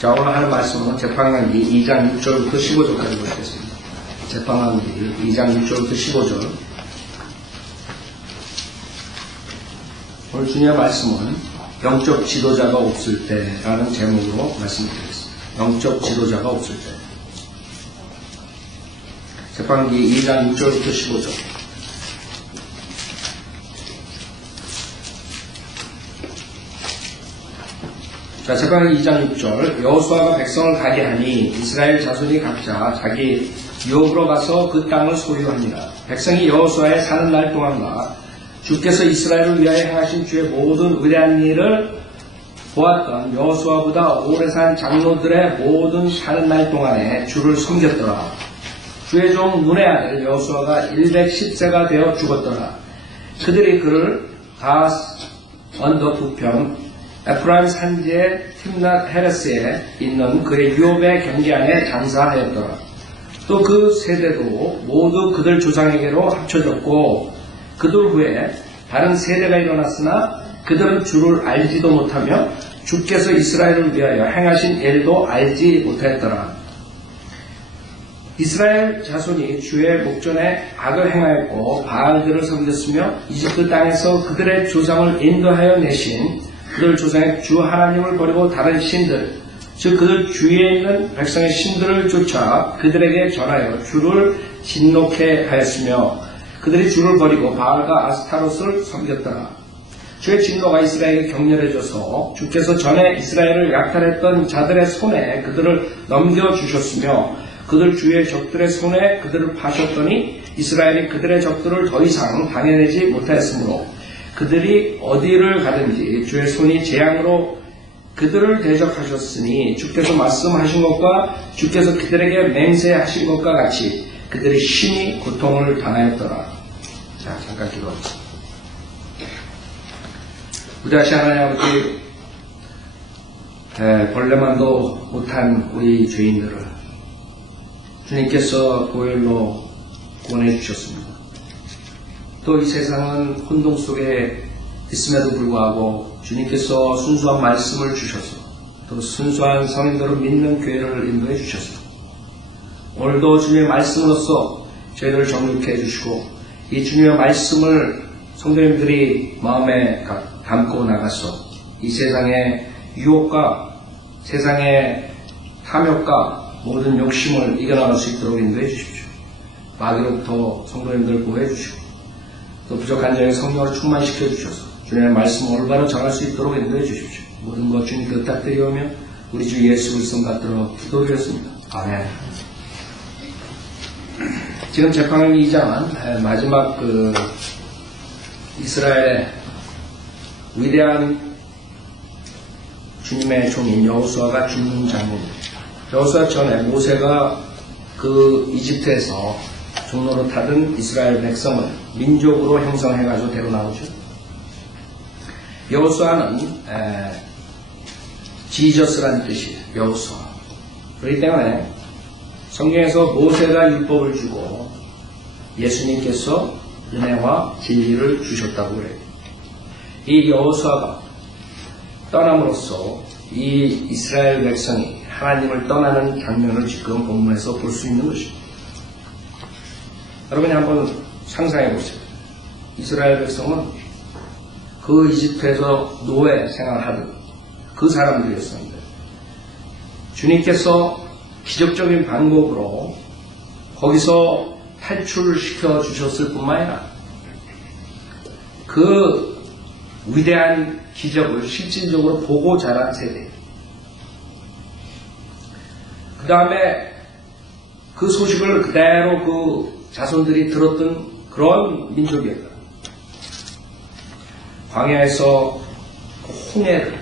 자, 오늘 할 말씀은 제판기 2장 6절부터 15절까지 보시겠습니다. 제판기 2장 6절부터 15절. 오늘 주님의 말씀은 영적 지도자가 없을 때라는 제목으로 말씀드리겠습니다. 영적 지도자가 없을 때. 제판기 2장 6절부터 15절. 자, 제판기 2장 6절. 여호수아가 백성을 가게 하니 이스라엘 자손이 각자 자기 유업으로 가서 그 땅을 소유합니다. 백성이 여호수아에 사는 날 동안과 주께서 이스라엘을 위하여 행하신 주의 모든 위대한 일을 보았던 여호수아보다 오래 산 장로들의 모든 사는 날 동안에 주를 섬겼더라. 주의 종 눈의 아들 여호수아가 110세가 되어 죽었더라. 그들이 그를 가스 언덕 북편 에프라임 산지의 팀낫 헤레스에 있는 그의 유업의 경계 안에 장사하였더라. 또 그 세대도 모두 그들 조상에게로 합쳐졌고 그들 후에 다른 세대가 일어났으나 그들은 주를 알지도 못하며 주께서 이스라엘을 위하여 행하신 일도 알지 못하였더라. 이스라엘 자손이 주의 목전에 악을 행하였고 바알들을 섬겼으며 이집트 땅에서 그들의 조상을 인도하여 내신 그들 조상의 주 하나님을 버리고 다른 신들, 즉 그들 주위에 있는 백성의 신들을 쫓아 그들에게 전하여 주를 진노케 하였으며 그들이 주를 버리고 바알과 아스타롯을 섬겼더라. 주의 진노가 이스라엘에게 격렬해져서 주께서 전에 이스라엘을 약탈했던 자들의 손에 그들을 넘겨주셨으며 그들 주의 적들의 손에 그들을 파셨더니 이스라엘이 그들의 적들을 더 이상 당해내지 못하였으므로 그들이 어디를 가든지 주의 손이 재앙으로 그들을 대적하셨으니 주께서 말씀하신 것과 주께서 그들에게 맹세하신 것과 같이 그들이 심히 고통을 당하였더라. 자, 잠깐 기도합시다. 우리하신 하나님 아버지, 벌레만도 못한 우리 죄인들을 주님께서 보혈로 구원해 주셨습니다. 또 이 세상은 혼동 속에 있음에도 불구하고 주님께서 순수한 말씀을 주셔서 또 순수한 성인들을 믿는 교회를 인도해 주셔서 오늘도 주님의 말씀으로써 저희들을 정육해 주시고 이 주님의 말씀을 성도님들이 마음에 담고 나가서 이 세상의 유혹과 세상의 탐욕과 모든 욕심을 이겨나갈 수 있도록 인도해 주십시오. 마귀로부터 성도님들을 보호해 주시고 또 부족한 자의 성령을 충만시켜 주셔서 주님의 말씀을 올바로 전할 수 있도록 인도해 주십시오. 모든 것 주님께 부탁드리오며 우리 주 예수 그리스도 받들어 기도드렸습니다. 아멘. 지금 제판기 2장은 마지막 이스라엘의 위대한 주님의 종인 여호수아가 죽는 장면입니다. 여호수아 전에 모세가 그 이집트에서 종로로 타던 이스라엘 백성을 민족으로 형성해가지고 데려 나오죠. 여호수아는 지저스라는 뜻이에요. 여호수아. 그렇기 때문에 성경에서 모세가 율법을 주고 예수님께서 은혜와 진리를 주셨다고 그래요. 이 여호수아가 떠남으로써 이 이스라엘 백성이 하나님을 떠나는 장면을 지금 본문에서 볼 수 있는 것입니다. 여러분이 한번 상상해 보세요. 이스라엘 백성은 그 이집트에서 노예 생활하던 그 사람들이었습니다. 주님께서 기적적인 방법으로 거기서 탈출을 시켜 주셨을 뿐만 아니라 그 위대한 기적을 실질적으로 보고 자란 세대. 그 다음에 그 소식을 그대로 그 자손들이 들었던 그런 민족이었다. 광야에서 홍해를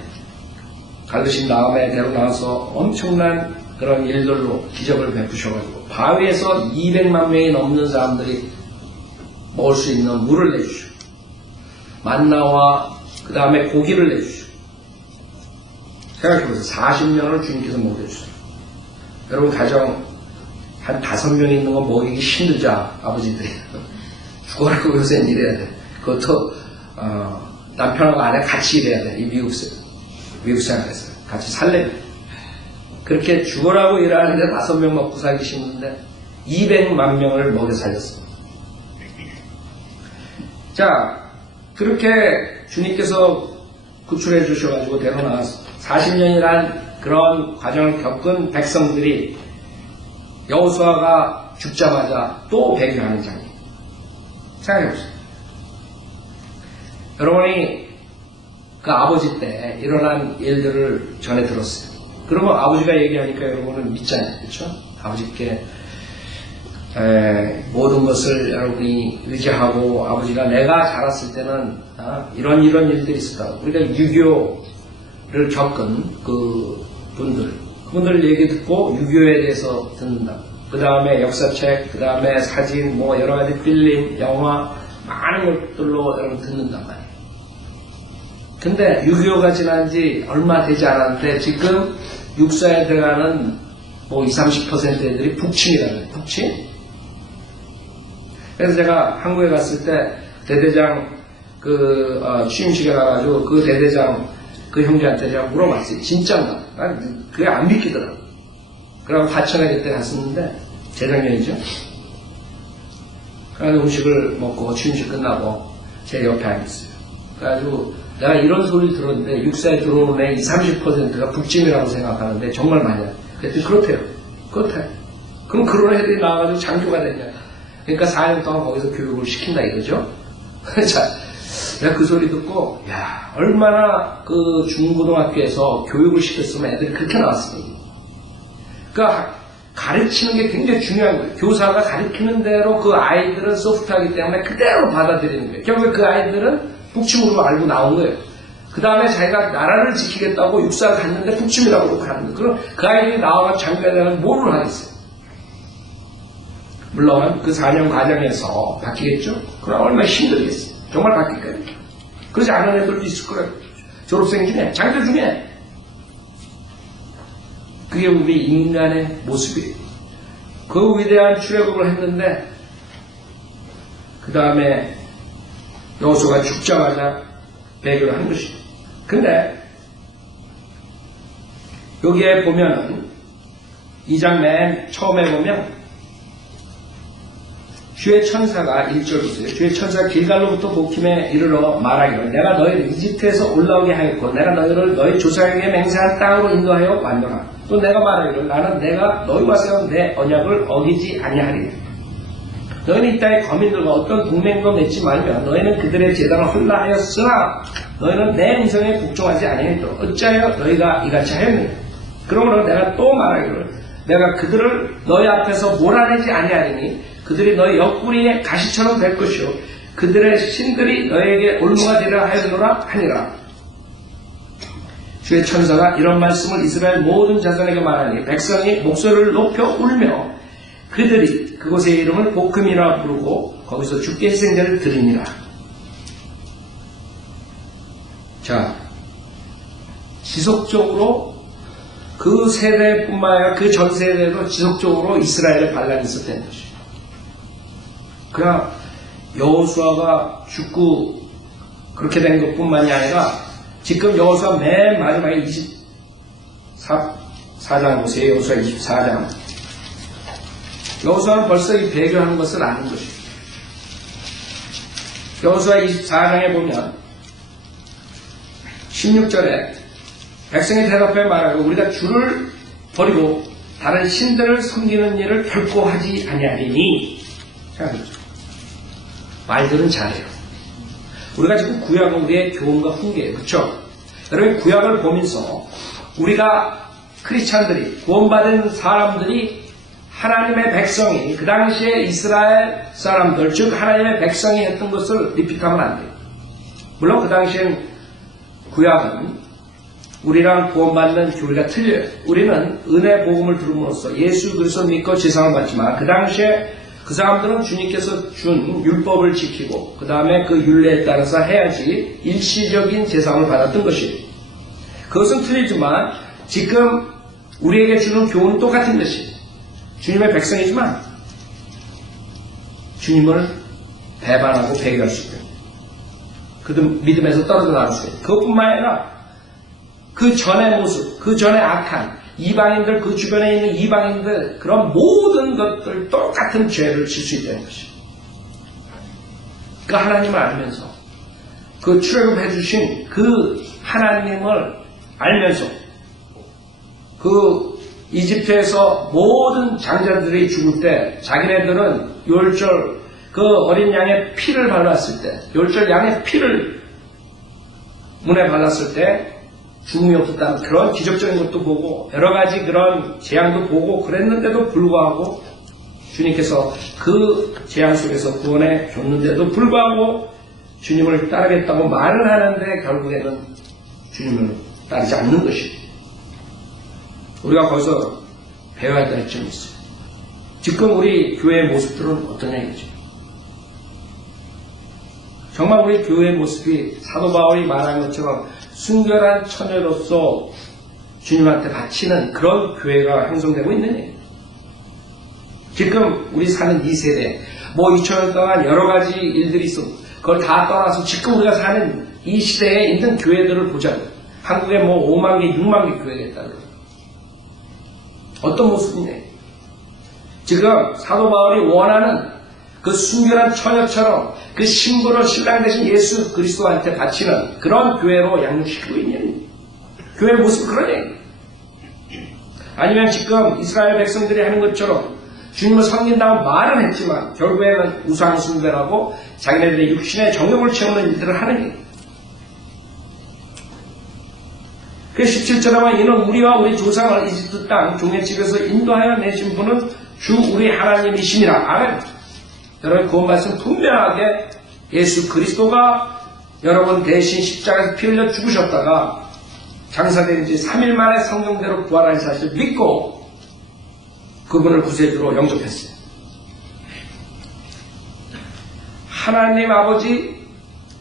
가르신 다음에 데려 나와서 엄청난 그런 일들로 기적을 베푸셔가지고 바위에서 200만 명이 넘는 사람들이 먹을 수 있는 물을 내주시고 만나와 그 다음에 고기를 내주시고 생각해보세요. 40년을 주님께서 먹여주세요. 여러분 가정 한 5명 있는 거 먹이기 힘들자 아버지들이 죽어라고 요새는 이래야 돼. 그것도 남편하고 아내 같이 일해야 돼. 이 미국 생활에서 같이 살래. 그렇게 죽으라고 일하는데 5명 먹고 살기 힘든데 200만 명을 먹여 살렸습니다. 자, 그렇게 주님께서 구출해 주셔가지고 데려나와서 40년이란 그런 과정을 겪은 백성들이 여호수아가 죽자마자 또 배교하는 장면. 생각해보세요. 여러분이 그 아버지 때 일어난 일들을 전해 들었어요. 그러면 아버지가 얘기하니까 여러분은 믿잖아요. 그렇죠? 아버지께 모든 것을 여러분이 의지하고 아버지가 내가 자랐을 때는 이런 일들이 있었다. 우리가 유교를 겪은 그 그분들 얘기 듣고 유교에 대해서 듣는다. 그 다음에 역사책, 그 다음에 사진, 뭐 여러 가지 필름, 영화 많은 것들로 여러분 듣는단 말이에요. 근데 6.25가 지난 지 얼마 되지 않았는데 지금 육사에 들어가는 뭐 20, 30% 애들이 북침이라는 거예요. 북침? 그래서 제가 한국에 갔을 때 대대장 취임식에 가가지고 그 대대장 그 형제한테 제가 물어봤어요. 진짜인가? 그게 안 믿기더라고. 그러고 화천에 그때 갔었는데 재작년이죠. 그래서 음식을 먹고 취임식 끝나고 제 옆에 앉았어요. 그래가지고 내가 이런 소리를 들었는데 육사에 들어오는 애 20, 30%가 북침이라고 생각하는데 정말 많이야. 그랬더니 그렇대요. 그렇대요. 그럼 그런 애들이 나와가지고 장교가 됐냐. 그러니까 4년 동안 거기서 교육을 시킨다 이거죠. 자, 내가 그 소리 듣고 야 얼마나 그 중고등학교에서 교육을 시켰으면 애들이 그렇게 나왔습니다. 그러니까 가르치는 게 굉장히 중요한 거예요. 교사가 가르치는 대로 그 아이들은 소프트하기 때문에 그대로 받아들이는 거예요. 결국 그 아이들은 북침으로 알고 나온 거예요. 그 다음에 자기가 나라를 지키겠다고 육사를 갔는데 북침이라고 그렇게 하는 거예요. 그럼 그 아이들이 나와서 장교가 되면 뭐를 하겠어요? 물론 그 4년 과정에서 바뀌겠죠? 그럼 얼마나 힘들겠어요. 정말 바뀔 거예요. 그러지 않은 애들도 있을 거예요. 졸업생 중에, 장교 중에. 그게 우리 인간의 모습이에요. 그 위대한 출애굽을 했는데 그 다음에 여호수아가 죽자마자 배교를 한 것이죠. 근데 여기에 보면은 2장 맨 처음에 보면 주의 천사가 1절 보세요. 주의 천사가 길갈로부터 보킴에 이르러 말하기를 내가 너희를 이집트에서 올라오게 하였고 내가 너희를 너희 조상에게 맹세한 땅으로 인도하여 왔노라. 또 내가 말하기를 나는 내가 너희와 세운 내 언약을 어기지 아니하리라. 너희는 이 땅의 거민들과 어떤 동맹도 맺지 말며 너희는 그들의 제단을 헐라하였으나 너희는 내 음성에 복종하지 아니하였도다. 어찌하여 너희가 이같이 하였느냐. 그러므로 내가 또 말하기를 내가 그들을 너희 앞에서 몰아내지 아니하리니 그들이 너희 옆구리에 가시처럼 될 것이요 그들의 신들이 너희에게 올무가 되려 하였노라 하니라. 주의 천사가 이런 말씀을 이스라엘 모든 자손에게 말하니 백성이 목소리를 높여 울며 그들이 그곳의 이름을 복음이라 부르고 거기서 죽게 희생자를 드리니라. 자, 지속적으로 그 세대뿐만 아니라 그 전 세대도 지속적으로 이스라엘의 반란이 있었다는 것이죠. 그냥 여호수아가 죽고 그렇게 된 것뿐만이 아니라 지금 여호수아 맨 마지막에 24장 보세요. 여호수아 24장. 여호수아는 벌써 이 배교하는 것을 아는 것이죠. 여호수아 24장에 보면 16절에 백성이 대답해 말하고 우리가 주를 버리고 다른 신들을 섬기는 일을 결코 하지 아니하리니. 말들은 잘해요. 우리가 지금 구약은 우리의 교훈과 훈계예요. 그렇죠? 여러분 구약을 보면서 우리가 크리스찬들이 구원받은 사람들이 하나님의 백성이 그 당시에 이스라엘 사람들 즉 하나님의 백성이 했던 것을 리핏하면 안 돼요. 물론 그 당시엔 구약은 우리랑 구원받는 교리가 틀려요. 우리는 은혜 복음을 들음으로써 예수 그리스도 믿고 제사를 받지만 그 당시에 그 사람들은 주님께서 준 율법을 지키고 그 다음에 그 율례에 따라서 해야지 일시적인 제사를 받았던 것이에요. 그것은 틀리지만 지금 우리에게 주는 교훈은 똑같은 것이에요. 주님의 백성이지만 주님을 배반하고 배교할 수 있어요. 그들 믿음에서 떨어져 나왔어요. 그것뿐만 아니라 그 전의 모습, 그 전의 악한 이방인들, 그 주변에 있는 이방인들, 그런 모든 것들 똑같은 죄를 질 수 있다는 것이죠. 그 하나님을 알면서, 그 출애굽해 주신 그 하나님을 알면서, 그 이집트에서 모든 장자들이 죽을 때 자기네들은 율절 그 어린 양의 피를 발랐을 때, 율절 양의 피를 문에 발랐을 때 죽음이 없었다는 그런 기적적인 것도 보고 여러 가지 그런 재앙도 보고 그랬는데도 불구하고 주님께서 그 재앙 속에서 구원해 줬는데도 불구하고 주님을 따르겠다고 말을 하는데 결국에는 주님을 따르지 않는 것이고, 우리가 거기서 배워야 될 점이 있어요. 지금 우리 교회의 모습들은 어떤 얘기죠? 정말 우리 교회의 모습이 사도 바울이 말한 것처럼 순결한 처녀로서 주님한테 바치는 그런 교회가 형성되고 있는 얘기예요. 지금 우리 사는 이 세대, 뭐 2000년 동안 여러 가지 일들이 있어. 그걸 다 떠나서 지금 우리가 사는 이 시대에 있는 교회들을 보자고요. 한국에 뭐 5만 개, 6만 개 교회가 있다고. 어떤 모습이냐. 지금 사도 바울이 원하는 그 순결한 처녀처럼 그 신부를 신랑 대신 예수 그리스도한테 바치는 그런 교회로 양육시키고 있는 교회 모습 그런 얘기. 아니면 지금 이스라엘 백성들이 하는 것처럼 주님을 섬긴다고 말은 했지만 결국에는 우상 숭배라고 자기네들의 육신의 정욕을 채우는 일들을 하는 얘기. 그 17절에 보면 이는 우리와 우리 조상을 이집트 땅 종의 집에서 인도하여 내신 분은 주 우리 하나님이시니라. 아멘. 여러분 그 말씀 분명하게 예수 그리스도가 여러분 대신 십자가에서 피 흘려 죽으셨다가 장사된 지 3일 만에 성경대로 부활한 사실을 믿고 그분을 구세주로 영접했어요. 하나님 아버지,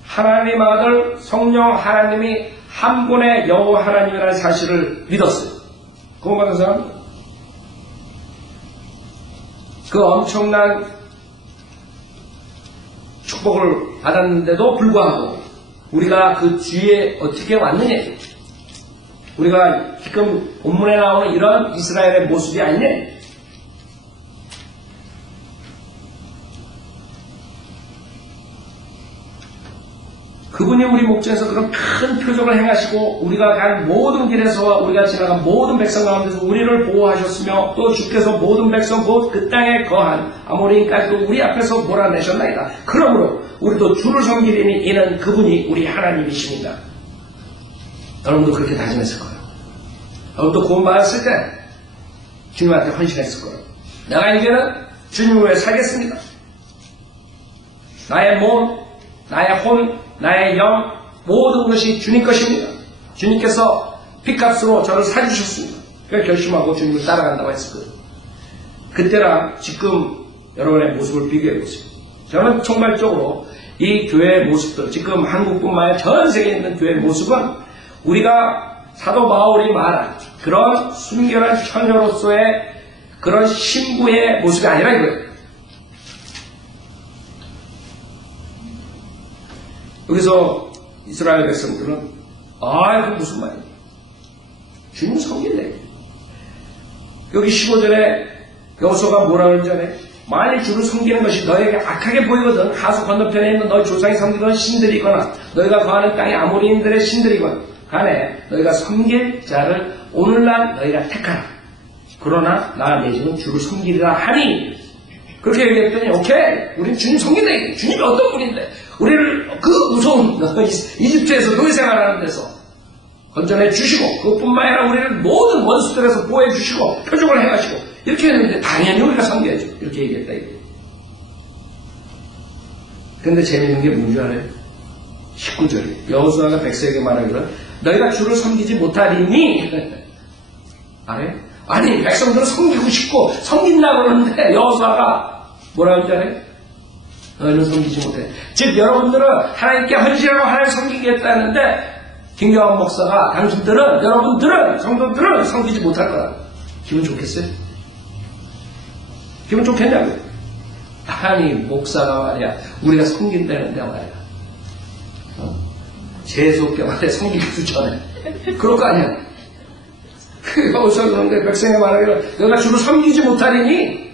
하나님 아들, 성령 하나님이 한 분의 여호와 하나님이라는 사실을 믿었어요. 그거 받은 사람? 그 엄청난 축복을 받았는데도 불구하고 우리가 그 뒤에 어떻게 왔느냐. 우리가 지금 본문에 나오는 이런 이스라엘의 모습이 아니냐. 그분이 우리 목전에서 그런 큰 표적을 행하시고 우리가 간 모든 길에서와 우리가 지나간 모든 백성 가운데서 우리를 보호하셨으며 또 주께서 모든 백성 곧 그 땅에 거한 아모리인까지도 우리 앞에서 몰아내셨나이다. 그러므로 우리도 주를 섬기리니 이는 그분이 우리 하나님이십니다. 여러분도 그렇게 다짐했을 거예요. 여러분도 구원받았을 때 주님한테 헌신했을 거예요. 내가 이제는 주님을 위해 살겠습니다. 나의 몸, 나의 혼, 나의 영, 모든 것이 주님 것입니다. 주님께서 핏값으로 저를 사주셨습니다. 그래서 결심하고 주님을 따라간다고 했을 거예요. 그때랑 지금 여러분의 모습을 비교해보세요. 저는 정말적으로 이 교회의 모습들, 지금 한국뿐만 아니라 전 세계에 있는 교회의 모습은 우리가 사도 바울이 말한 그런 순결한 처녀로서의 그런 신부의 모습이 아니라 이거예요. 여기서 이스라엘 백성들은 이거 무슨 말이야? 주님 섬길래. 여기 15절에 여호수아가 뭐라 그러는지 알아요? 만일 주를 섬기는 것이 너에게 악하게 보이거든 하수 건너편에 있는 너희 조상이 섬기던 신들이거나 너희가 거하는 땅의 아모리인들의 신들이거나 간에 너희가 섬길 자를 오늘날 너희가 택하라. 그러나 나 내 집은 주를 섬기리라 하니. 그렇게 얘기했더니 오케이 우린 주님 섬긴다. 주님이 어떤 분인데 우리를 그 무서운 이집트에서 노예생활하는 데서 건져내 주시고 그것뿐만 아니라 우리를 모든 원수들에서 보호해 주시고 표적을 행하시고 이렇게 했는데 당연히 우리가 섬겨야죠. 이렇게 얘기했다. 그런데 재미있는 게 뭔지 알아요? 19절에 여호수아가 백성에게 말하기를 너희가 주를 섬기지 못하리니 알아요? 아니 백성들은 섬기고 싶고 섬긴다고 그러는데 여호수아가 뭐라고 하는지 알아요? 너희는 섬기지 못해. 즉 여러분들은 하나님께 헌신하고 하나님 섬기겠다는데 김경환 목사가 당신들은 여러분들은 성도들은 섬기지 못할 거라. 기분 좋겠어요? 기분 좋겠냐고요? 아니 목사가 말이야 우리가 섬긴다는데 말이야 재수없게 말이야 섬기기도 전에 그럴 거 아니야. 여호수아 그런데 백성에 말하기를 너가 주를 섬기지 못하리니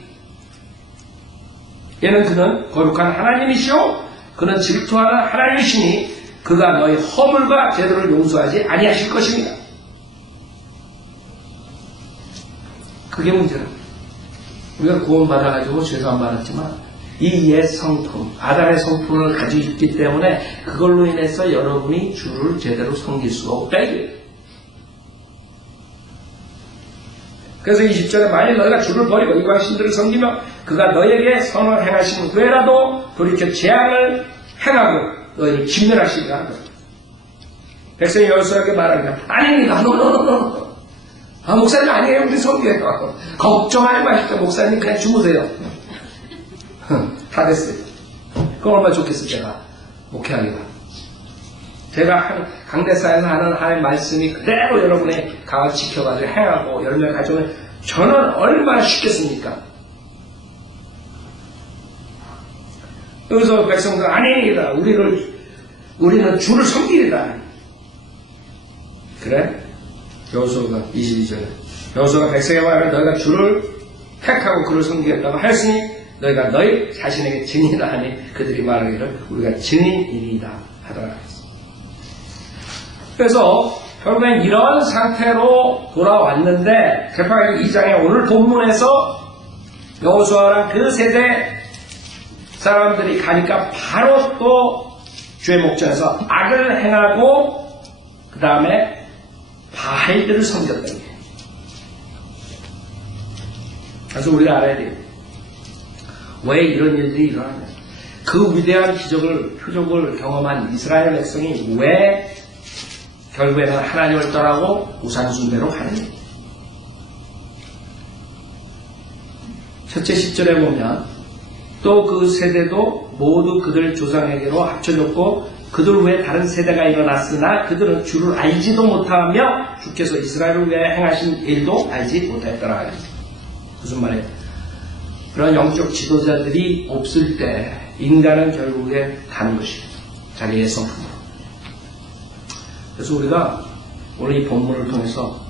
얘는 그는 거룩한 하나님이시오 그는 질투하는 하나님이시니 그가 너희 허물과 죄들을 용서하지 아니하실 것입니다. 그게 문제라. 우리가 구원받아가지고 죄도 안 받았지만 이 옛 성품, 아담의 성품을 가지고 있기 때문에 그걸로 인해서 여러분이 주를 제대로 섬길 수가 없다 이거예요. 그래서 20절에 만일 너희가 주를 버리고 이방 신들을 섬기며 그가 너희에게 선을 행하신 후에라도 돌이켜 재앙을 행하고 너희를 진멸하시리라 하는 거예요. 백성이 여호수아에게 말하기를 아닙니다. 노노노노. 목사님 아니에요. 우리 섬겨요. 걱정하지 마십시오. 목사님 그냥 주무세요. 다 됐어요. 그럼 얼마나 좋겠어 제가 목회하기가. 제가 강대사에서 하는 하나님의 말씀이 그대로 여러분의 가을 지켜가지고 행하고 열매를 가져오면 저는 얼마나 쉽겠습니까? 여기서 백성들 아닙니다. 우리는 주를 섬기리다. 그래? 여호수아가 22절에 여호수아가 백성에 말하면 너희가 주를 택하고 그를 섬기겠다고 하였으니 너희가 너희 자신에게 증인이라 하니 그들이 말하기를 우리가 증인이다 하더라. 그래서 결국엔 이런 상태로 돌아왔는데 계명기 2장의 오늘 본문에서 여호수아랑 그 세대 사람들이 가니까 바로 또 주의 목전에서 악을 행하고 그 다음에 바알들을 섬겼다는 거예요. 그래서 우리가 알아야 돼요. 왜 이런 일들이 일어나냐. 그 위대한 기적을, 표적을 경험한 이스라엘 백성이 왜 결국에는 하나님을 떠나고 우상숭배로 가느냐. 첫째 10절에 보면 또 그 세대도 모두 그들 조상에게로 합쳐졌고 그들 후에 다른 세대가 일어났으나 그들은 주를 알지도 못하며 주께서 이스라엘을 위해 행하신 일도 알지 못했더라. 무슨 말이에요? 그런 영적 지도자들이 없을 때 인간은 결국에 가는 것이에요. 자기의 성품으로. 그래서 우리가 오늘 이 본문을 통해서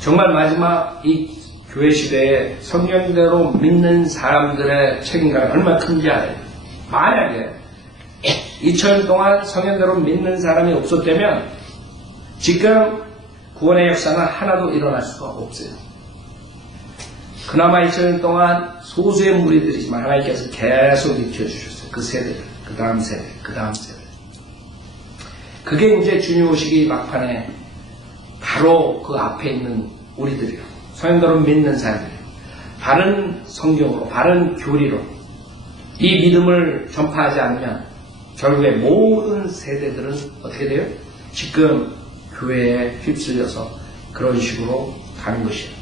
정말 마지막 이 교회 시대에 성경대로 믿는 사람들의 책임감이 얼마나 큰지 알아요. 만약에 2000년 동안 성경대로 믿는 사람이 없었다면 지금 구원의 역사는 하나도 일어날 수가 없어요. 그나마 2000년 동안 소수의 무리들이지만 하나님께서 계속 익혀주셨어요. 그 세대를, 그 다음 세대, 그 다음 세대. 그게 이제 주님 오시기 막판에 바로 그 앞에 있는 우리들이요. 성경대로 믿는 사람들이요. 바른 성경으로, 바른 교리로 이 믿음을 전파하지 않으면 결국에 모든 세대들은 어떻게 돼요? 지금 교회에 휩쓸려서 그런 식으로 가는 것이에요.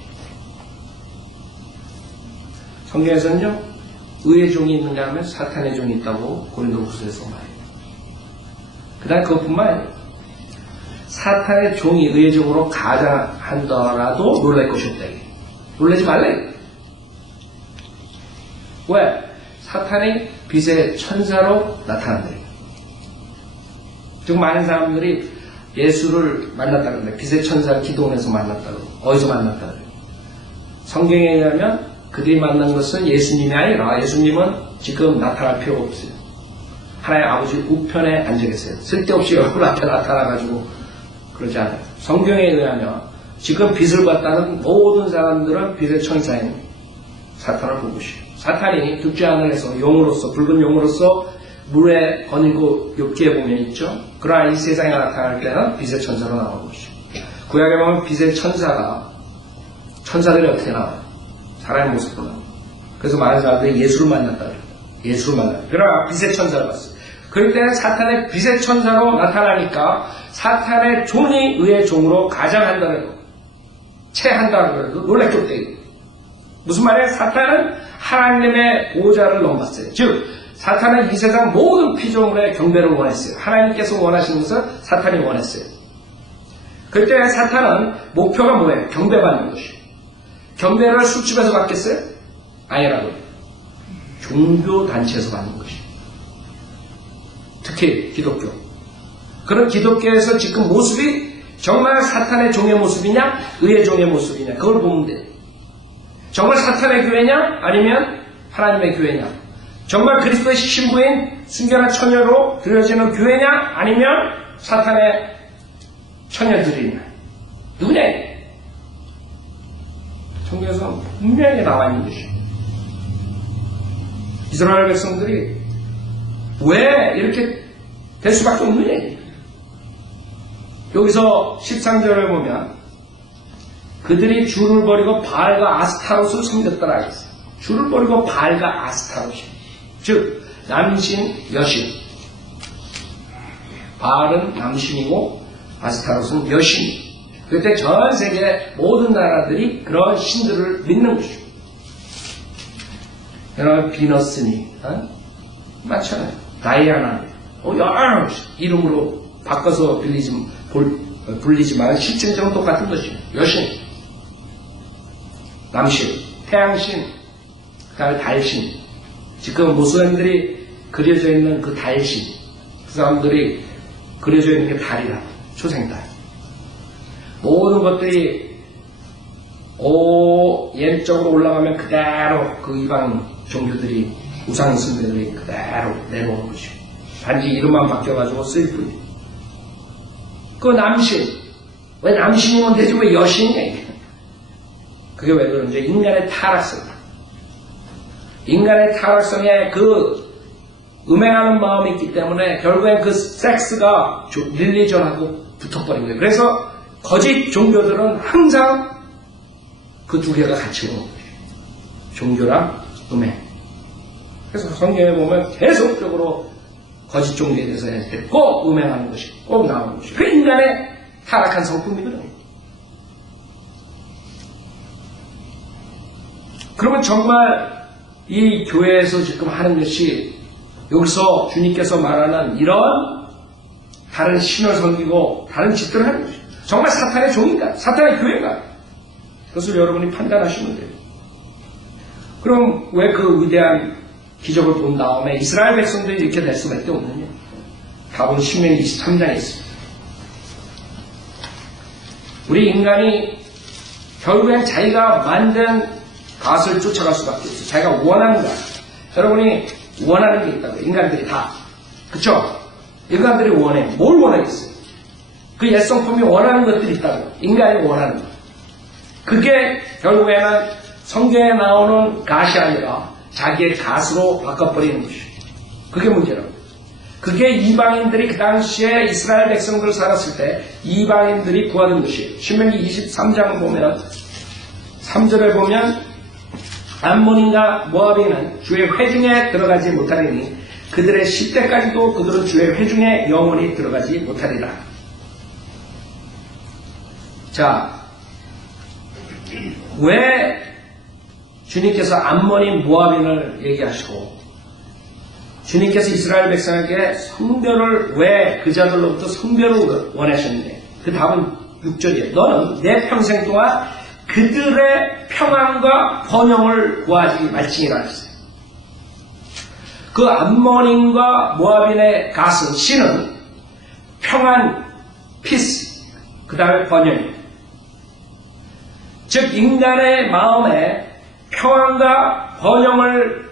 성경에서는요, 의의 종이 있는가 하면 사탄의 종이 있다고 고린도후서에서 말해요. 그 다음에 그것뿐만 아니에요. 사탄의 종이 의의 종으로 가장한다라도 놀랄 것이 없다. 놀라지 말래. 왜? 사탄이 빛의 천사로 나타난다. 지금 많은 사람들이 예수를 만났다는데 빛의 천사를 기도원에서 만났다고. 어디서 만났다고. 성경에 의하면 그들이 만난 것은 예수님이 아니라 예수님은 지금 나타날 필요가 없어요. 하나님 아버지 우편에 앉아 계세요. 쓸데없이 얼굴 앞에 나타나가지고 그러지 않아요. 성경에 의하면 지금 빛을 봤다는 모든 사람들은 빛의 천사인 사탄을 보고 있어요. 사탄이 둘째 하늘에서 용으로서 붉은 용으로서 물에 거닐고 욥기에 보면 있죠. 그러나 이 세상에 나타날 때는 빛의 천사로 나오는 것이죠. 구약에 보면 빛의 천사들이 어떻게 나와요? 사람의 모습으로 나와요. 그래서 많은 사람들이 예수를 만났다. 예수를 만났다. 그러나 빛의 천사를 봤어요. 그럴 때는 사탄의 빛의 천사로 나타나니까 사탄의 종이 의의 종으로 가장한다는 거, 체한다는 거, 놀랍게 없대요. 무슨 말이에요? 사탄은 하나님의 보좌를 넘봤어요. 즉, 사탄은 이 세상 모든 피조물의 경배를 원했어요. 하나님께서 원하시는 것을 사탄이 원했어요. 그때 사탄은 목표가 뭐예요? 경배받는 것이에요. 경배를 술집에서 받겠어요? 아니라고요. 종교단체에서 받는 것이에요. 특히 기독교. 그런 기독교에서 지금 모습이 정말 사탄의 종의 모습이냐 의의 종의 모습이냐 그걸 보면 돼. 정말 사탄의 교회냐 아니면 하나님의 교회냐, 정말 그리스도의 신부인 순결한 처녀로 드려지는 교회냐 아니면 사탄의 처녀들이냐, 누구냐? 성경에서 분명히 나와 있는 것이죠. 이스라엘 백성들이 왜 이렇게 될 수밖에 없느냐. 여기서 13절을 보면 그들이 주를 버리고 바알과 아스타롯을 섬겼더라 했어요. 주를 버리고 바알과 아스타롯이, 즉 남신, 여신. 바알은 남신이고 아스타롯은 여신. 그때 전 세계 모든 나라들이 그런 신들을 믿는 것이죠. 여러분 비너스니 맞잖아요. 다이아나 여러 이름으로 바꿔서 불리지만 실질적으로 똑같은 것이에요. 여신, 남신, 태양신, 그 다음에 달신. 지금 모슬렘들이 그려져 있는 그 달신, 그 사람들이 그려져 있는 게 달이라, 초생달. 모든 것들이 옛적으로 올라가면 그대로 그 이방 종교들이, 우상 숭배들이 그대로 내려오는 것이고, 단지 이름만 바뀌어가지고 쓸 뿐이에요. 그 남신, 왜 남신이면 되지 왜 여신이냐? 그게 왜 그런지 인간의 타락성, 인간의 타락성에 그 음행하는 마음이 있기 때문에 결국엔 그 섹스가 릴리전하고 붙어버린 거예요. 그래서 거짓 종교들은 항상 그 두 개가 같이 오는 거예요. 종교랑 음행. 그래서 성경에 보면 계속적으로 거짓 종교에 대해서 할 때 꼭 음행하는 것이 꼭 나오는 것이 그 인간의 타락한 성품이거든요. 그러면 정말 이 교회에서 지금 하는 것이 여기서 주님께서 말하는 이런 다른 신을 섬기고 다른 짓들을 하는 것이 정말 사탄의 종인가? 사탄의 교회인가? 그것을 여러분이 판단하시면 돼요. 그럼 왜 그 위대한 기적을 본 다음에 이스라엘 백성들이 이렇게 될 수밖에 없느냐? 답은 신명기 23장에 있습니다. 우리 인간이 결국엔 자기가 만든 것을 쫓아갈 수밖에 없어요. 자기가 원하는 것. 여러분이 원하는 게 있다고요. 인간들이 다. 그쵸? 인간들이 원해. 뭘 원하겠어요? 그 옛성품이 원하는 것들이 있다고요. 인간이 원하는 것. 그게 결국에는 성경에 나오는 것이 아니라 자기의 갓으로 바꿔버리는 것이에요. 그게 문제라고. 그게 이방인들이 그 당시에 이스라엘 백성들 살았을 때 이방인들이 구하는 것이에요. 신명기 23장을 보면 3절에 보면 암몬인과 모압인은 주의 회중에 들어가지 못하리니 그들의 10대까지도 그들은 주의 회중에 영원히 들어가지 못하리라. 자, 왜 주님께서 암몬인 모압인을 얘기하시고 주님께서 이스라엘 백성에게 성별을 왜 그 자들로부터 성별을 원하셨는데 그 답은 6절이에요. 너는 내 평생 동안 그들의 평안과 번영을 구하지 말지니라 했어요. 그 암몬인과 모압인의 갓은 신은 평안, 피스, 그 다음에 번영이에요. 즉 인간의 마음에 평안과 번영을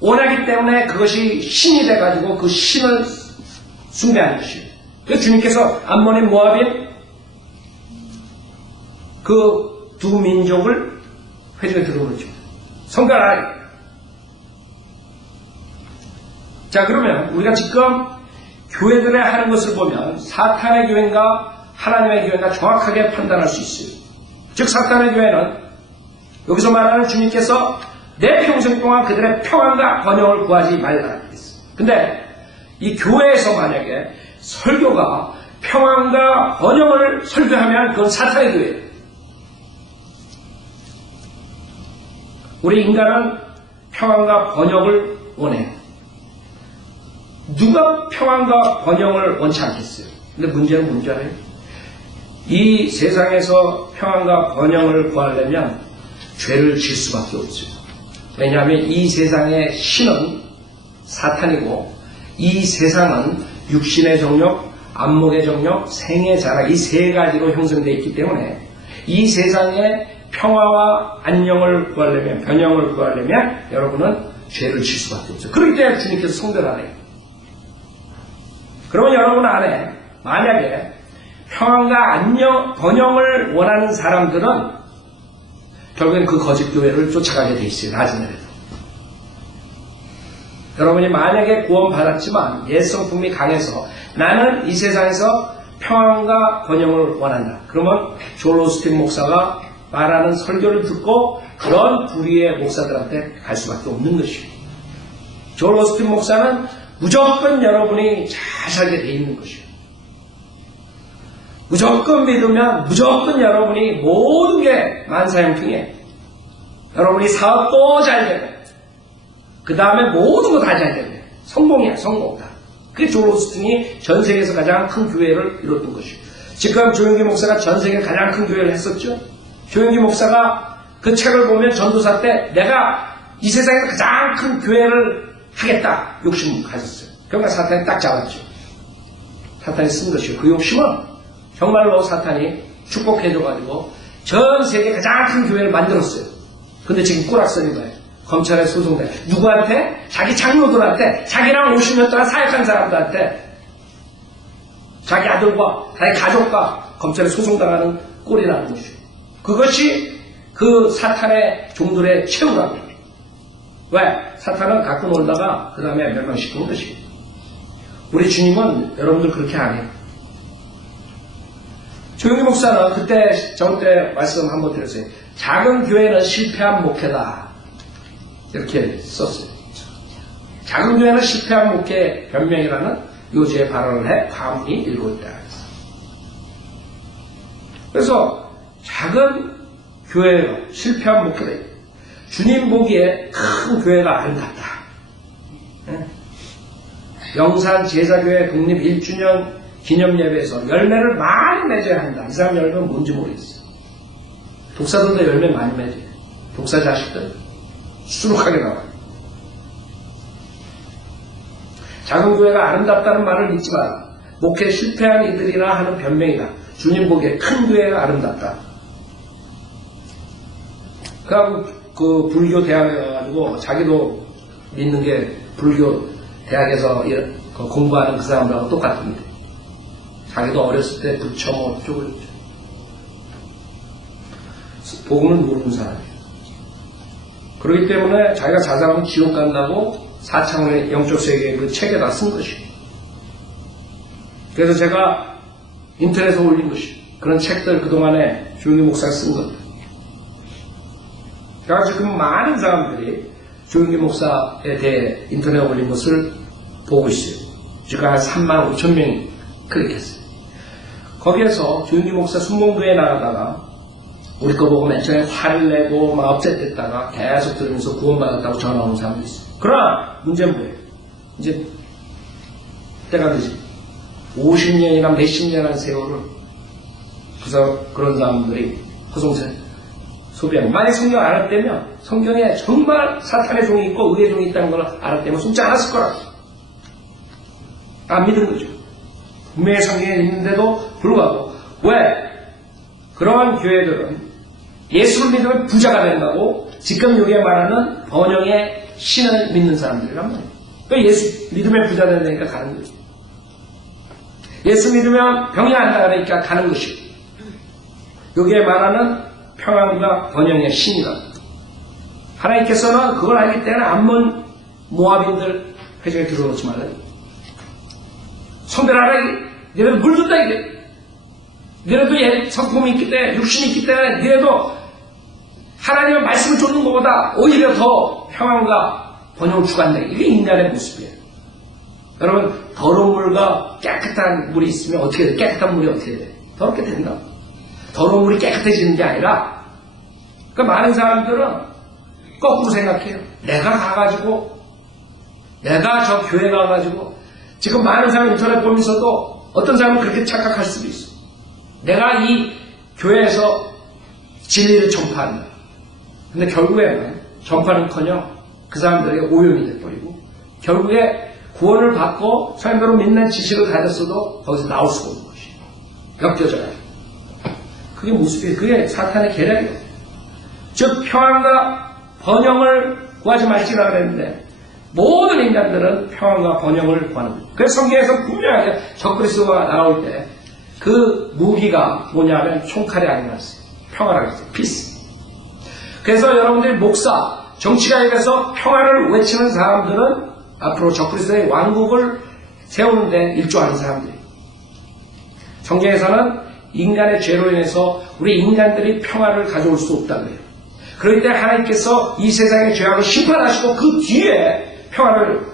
원하기 때문에 그것이 신이 돼가지고 그 신을 숭배하는 것이에요. 그래서 주님께서 암몬인 모압인 그 두 민족을 회중에 들어오죠. 성결하게. 자, 그러면 우리가 지금 교회들의 하는 것을 보면 사탄의 교회인가 하나님의 교회인가 정확하게 판단할 수 있어요. 즉 사탄의 교회는 여기서 말하는 주님께서 내 평생 동안 그들의 평안과 번영을 구하지 말라 했어요. 근데 이 교회에서 만약에 설교가 평안과 번영을 설교하면 그건 사탄의 교회예요. 우리 인간은 평안과 번영을 원해요. 누가 평안과 번영을 원치 않겠어요? 근데 문제는 뭔지 알아요? 이 세상에서 평안과 번영을 구하려면 죄를 질 수밖에 없어요. 왜냐하면 이 세상의 신은 사탄이고 이 세상은 육신의 정욕, 안목의 정력, 생의 자락 이 세 가지로 형성되어 있기 때문에 이 세상에 평화와 안녕을 구하려면, 변형을 구하려면 여러분은 죄를 질 수밖에 없어요. 그렇기 때문에 주님께서 성별을 하래요. 그러면 여러분 안에 만약에 평안과 안녕, 번영을 원하는 사람들은 결국엔 그 거짓 교회를 쫓아가게 돼 있어요. 나중에라도. 여러분이 만약에 구원받았지만 옛 성품이 강해서 나는 이 세상에서 평안과 번영을 원한다. 그러면 존 오스틴 목사가 말하는 설교를 듣고 그런 부류의 목사들한테 갈 수밖에 없는 것이에요. 존 오스틴 목사는 무조건 여러분이 잘 살게 돼 있는 것이에요. 무조건 믿으면 무조건 여러분이 모든 게 만사형통해. 여러분이 사업도 잘 되고 그 다음에 모든 거 다 잘 되고 성공이야, 성공 다. 그게 존 오스틴이 전 세계에서 가장 큰 교회를 이뤘던 것이에요. 지금 조용기 목사가 전 세계 가장 큰 교회를 했었죠. 조용기 목사가 그 책을 보면 전도사 때 내가 이 세상에서 가장 큰 교회를 하겠다 욕심을 가졌어요. 그러니까 사탄이 딱 잡았죠. 사탄이 쓴 것이요. 그 욕심은 정말로 사탄이 축복해줘가지고 전 세계 가장 큰 교회를 만들었어요. 근데 지금 꼬락서린 거예요. 검찰에 소송돼. 누구한테? 자기 장로들한테, 자기랑 50년 동안 사역한 사람들한테, 자기 아들과 자기 가족과 검찰에 소송당하는 꼴이라는 것이죠. 그것이 그 사탄의 종들의 최후라고. 왜? 사탄은 갖고 놀다가 그 다음에 멸망시키는 것이에요. 우리 주님은 여러분들 그렇게 안 해요. 조용기 목사는 그때 저때 말씀 한번 드렸어요. 작은 교회는 실패한 목회다. 이렇게 썼어요. 작은 교회는 실패한 목회 변명이라는 요지의 발언을 해 가문이 일고 있다. 그래서 작은 교회가 실패한 목회다. 주님 보기에 큰 교회가 아름답다. 영산 제자교회 독립 1주년 기념예배에서 열매를 많이 맺어야 한다. 이 사람 열매는 뭔지 모르겠어요. 독사들도 열매 많이 맺어요. 독사 자식들 수룩하게 나와요. 작은 교회가 아름답다는 말을 믿지 마라. 목회 실패한 이들이나 하는 변명이다. 주님 보기에 큰 교회가 아름답다. 그하고 그 불교 대학에 가가지고 자기도 믿는 게 불교 대학에서 공부하는 그 사람들하고 똑같습니다. 자기도 어렸을 때 부처 뭐 쪽을 복음을 모르는 사람이에요. 그렇기 때문에 자기가 자살하면 지옥 간다고 사창원의 영적 세계의 그 책에다 쓴 것이에요. 그래서 제가 인터넷에 올린 것이에요. 그런 책들 그동안에 조용기 목사가 쓴 것. 그래서 지금 많은 사람들이 조용기 목사에 대해 인터넷에 올린 것을 보고 있어요. 지금 한 3만 5천 명이 클릭했어요. 거기에서 조용기 목사 순봉교에 나가다가 우리 거 보고 맨 처음에 화를 내고 막 업셋됐다가 계속 들으면서 구원받았다고 전화 오는 사람도 있어요. 그러나 문제는 뭐예요? 이제 때가 되지. 50년이나 몇십 년한 세월을 그런 사람들이 허송세 소비하고 만약 성경 알았다면 성경에 정말 사탄의 종이 있고 의의 종이 있다는 걸 알았다면 숨지 않았을 거라고. 안 믿은 거죠. 분명히 성경에 있는데도 불구하고 왜? 그러한 교회들은 예수를 믿으면 부자가 된다고 지금 여기에 말하는 번영의 신을 믿는 사람들이란 말이에요. 그러니까 예수 믿으면 부자 된다니까 가는 거죠. 예수 믿으면 병이 안 나가니까 가는 것이고 여기에 말하는 평안과 번영의 신이다. 하나님께서는 그걸 알기 때문에 암몬 모압인들 회중에 들어오지 말아요. 성별하라. 너희들 물든다 이게. 너희들도 성품이 있기 때문에 육신이 있기 때문에 너희도 하나님의 말씀을 쫓는 것보다 오히려 더 평안과 번영을 추구한다. 이게 인간의 모습이에요. 여러분 더러운 물과 깨끗한 물이 있으면 어떻게 돼? 깨끗한 물이 어떻게 돼? 더럽게 된다. 더러운 물이 깨끗해지는 게 아니라 그러니까 많은 사람들은 거꾸로 생각해요. 내가 가가지고 내가 저 교회 가가지고 지금 많은 사람 인터넷 보면서도 어떤 사람은 그렇게 착각할 수도 있어. 내가 이 교회에서 진리를 전파한다. 근데 결국에는 전파는커녕 그 사람들에게 오염이 돼버리고 결국에 구원을 받고 성령대로 믿는 지식을 가졌어도 거기서 나올 수가 없는 것이에요. 엮여져요. 그게 모습이에요. 그게 사탄의 계략이에요. 즉 평안과 번영을 구하지 말지라 그랬는데 모든 인간들은 평안과 번영을 구하는 거예요. 그래서 성경에서 분명하게 적그리스도가 나올 때 그 무기가 뭐냐면 총칼이 아니라 평화라고 했어요. 피스. 그래서 여러분들이 목사, 정치가에서 평화를 외치는 사람들은 앞으로 적그리스도의 왕국을 세우는데 일조하는 사람들이에요. 성경에서는 인간의 죄로 인해서 우리 인간들이 평화를 가져올 수 없다고 해요. 그럴 때 하나님께서 이 세상의 죄악을 심판하시고 그 뒤에 평화를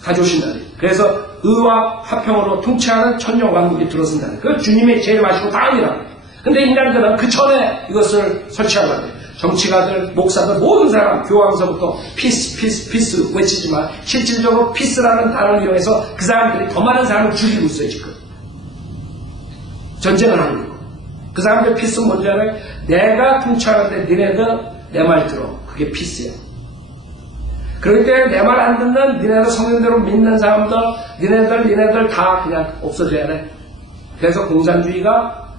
가져오신다. 그래서 의와 화평으로 통치하는 천년 왕국이 들어선다. 그 주님의 죄를 마시고 다음이라. 근데 인간들은 그 전에 이것을 설치하려고 해요. 정치가들, 목사들, 모든 사람, 교황서부터 피스, 피스, 피스 외치지만 실질적으로 피스라는 단어를 이용해서 그 사람들이 더 많은 사람을 죽이고 있어요, 지금. 전쟁을 하는 거고. 그 사람들 피스는 뭔지 알아요? 내가 통치하는데 니네들 내 말 들어. 그게 피스야. 그럴 때 내 말 안 듣는 니네들 성령대로 믿는 사람들, 니네들 다 그냥 없어져야 돼. 그래서 공산주의가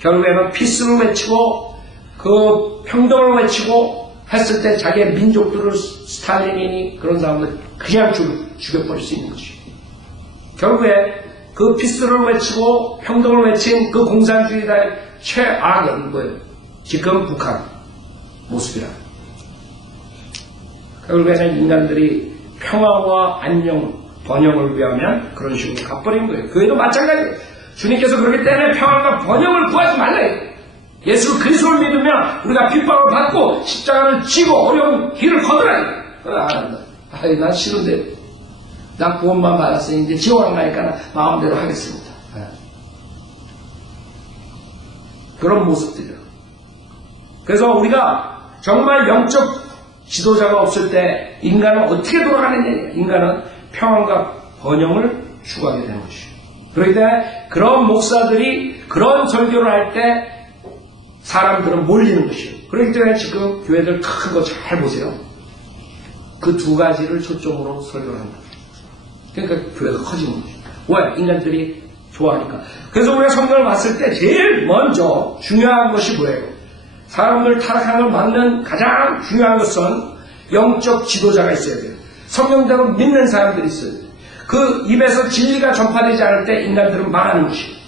결국에는 피스를 외치고 그 평등을 외치고 했을 때 자기의 민족들을 스탈린이니 그런 사람들 그냥 죽여버릴 수 있는 것이에요. 결국에 그 피스를 외치고 평등을 외친 그 공산주의자의 최악은 뭐예요? 지금 북한 모습이라. 결국에는 인간들이 평화와 안녕, 번영을 위하면 그런 식으로 가버린 거예요. 교회도 마찬가지예요. 주님께서 그렇기 때문에 평화와 번영을 구하지 말래요. 예수 그리스도를 믿으면 우리가 핍박을 받고 십자가를 지고 어려운 길을 걷어야 돼. 안 한다. 아이, 난 싫은데. 난 구원만 받았으니 이제 지옥 안 가니까 마음대로 하겠습니다. 그런 모습들이에요. 그래서 우리가 정말 영적 지도자가 없을 때 인간은 어떻게 돌아가느냐. 인간은 평안과 번영을 추구하게 되는 것이에요. 그렇기 때문에 그런 목사들이 그런 설교를 할 때 사람들은 몰리는 것이에요. 그렇기 때문에 지금 교회들 큰 거 잘 보세요. 그 두 가지를 초점으로 설교를 한다. 그러니까 교회가 커지는 거죠. 왜? 인간들이 좋아하니까. 그래서 우리가 성경을 봤을 때 제일 먼저 중요한 것이 뭐예요? 사람들 타락하는 걸 막는 가장 중요한 것은 영적 지도자가 있어야 돼요. 성경대로 믿는 사람들이 있어야 돼요. 그 입에서 진리가 전파되지 않을 때 인간들은 망하는 것이에요.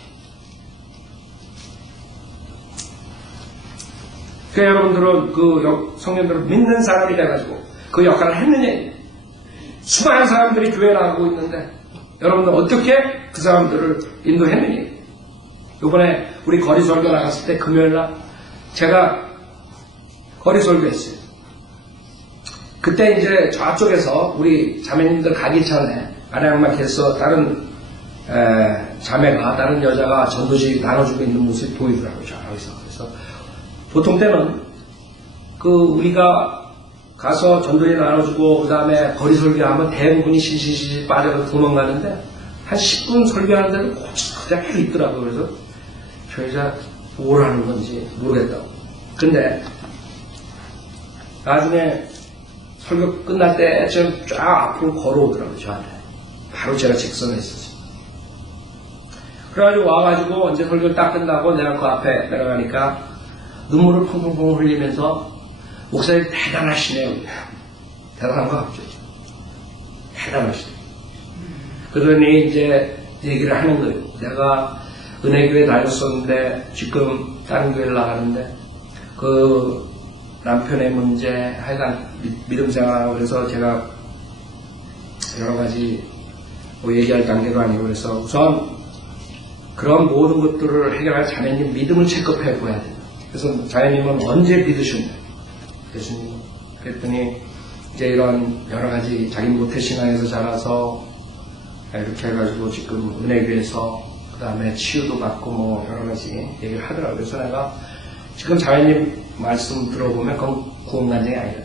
그러니까 여러분들은 그 성경대로 믿는 사람이 돼가지고 그 역할을 했느냐. 수많은 사람들이 교회 나가고 있는데 여러분들 어떻게 그 사람들을 인도했느냐. 이번에 우리 거리 설교 나갔을 때 금요일날 제가 거리 설교했어요. 그때 이제 저쪽에서 우리 자매님들 가기 전에 안양마켓에서 다른 자매가 다른 여자가 전도지 나눠주고 있는 모습이 보이더라고요. 저기서. 그래서 보통 때는 그 우리가 가서 전도지 나눠주고 그 다음에 거리 설교하면 대부분이 실실실 빠져서 도망가는데 한 10분 설교하는데도 그대로 있더라고요. 그래서 저 여자 뭘 하는 건지 모르겠다고. 근데 나중에 설교 끝날 때쯤 쫙 앞으로 걸어오더라고요. 저한테. 바로 제가 직선에 있었어요. 그래가지고 와가지고 언제 설교를 딱 끝나고 내가 그 앞에 내려가니까 눈물을 펑펑펑 흘리면서 목사님 대단하시네요. 대단한 거 같죠. 대단하시네요. 그러더니 이제 얘기를 하는 거예요. 내가 은혜교회 다녔었는데 지금 다른 교회를 나가는데 그 남편의 문제 하여간 믿음 생활하고 그래서 제가 여러 가지 뭐 얘기할 단계도 아니고 그래서 우선 그런 모든 것들을 해결할 자매님 믿음을 체크해 보야 돼요. 그래서 자매님은 언제 믿으셨나요? 예수님. 그랬더니 이제 이런 여러 가지 자기 모태신앙에서 자라서 이렇게 해가지고 지금 은혜교회에서 그 다음에 치유도 받고 뭐 여러 가지 얘기를 하더라고요. 그래서 내가 지금 자매님 말씀 들어보면 그건 구원간증이 아니라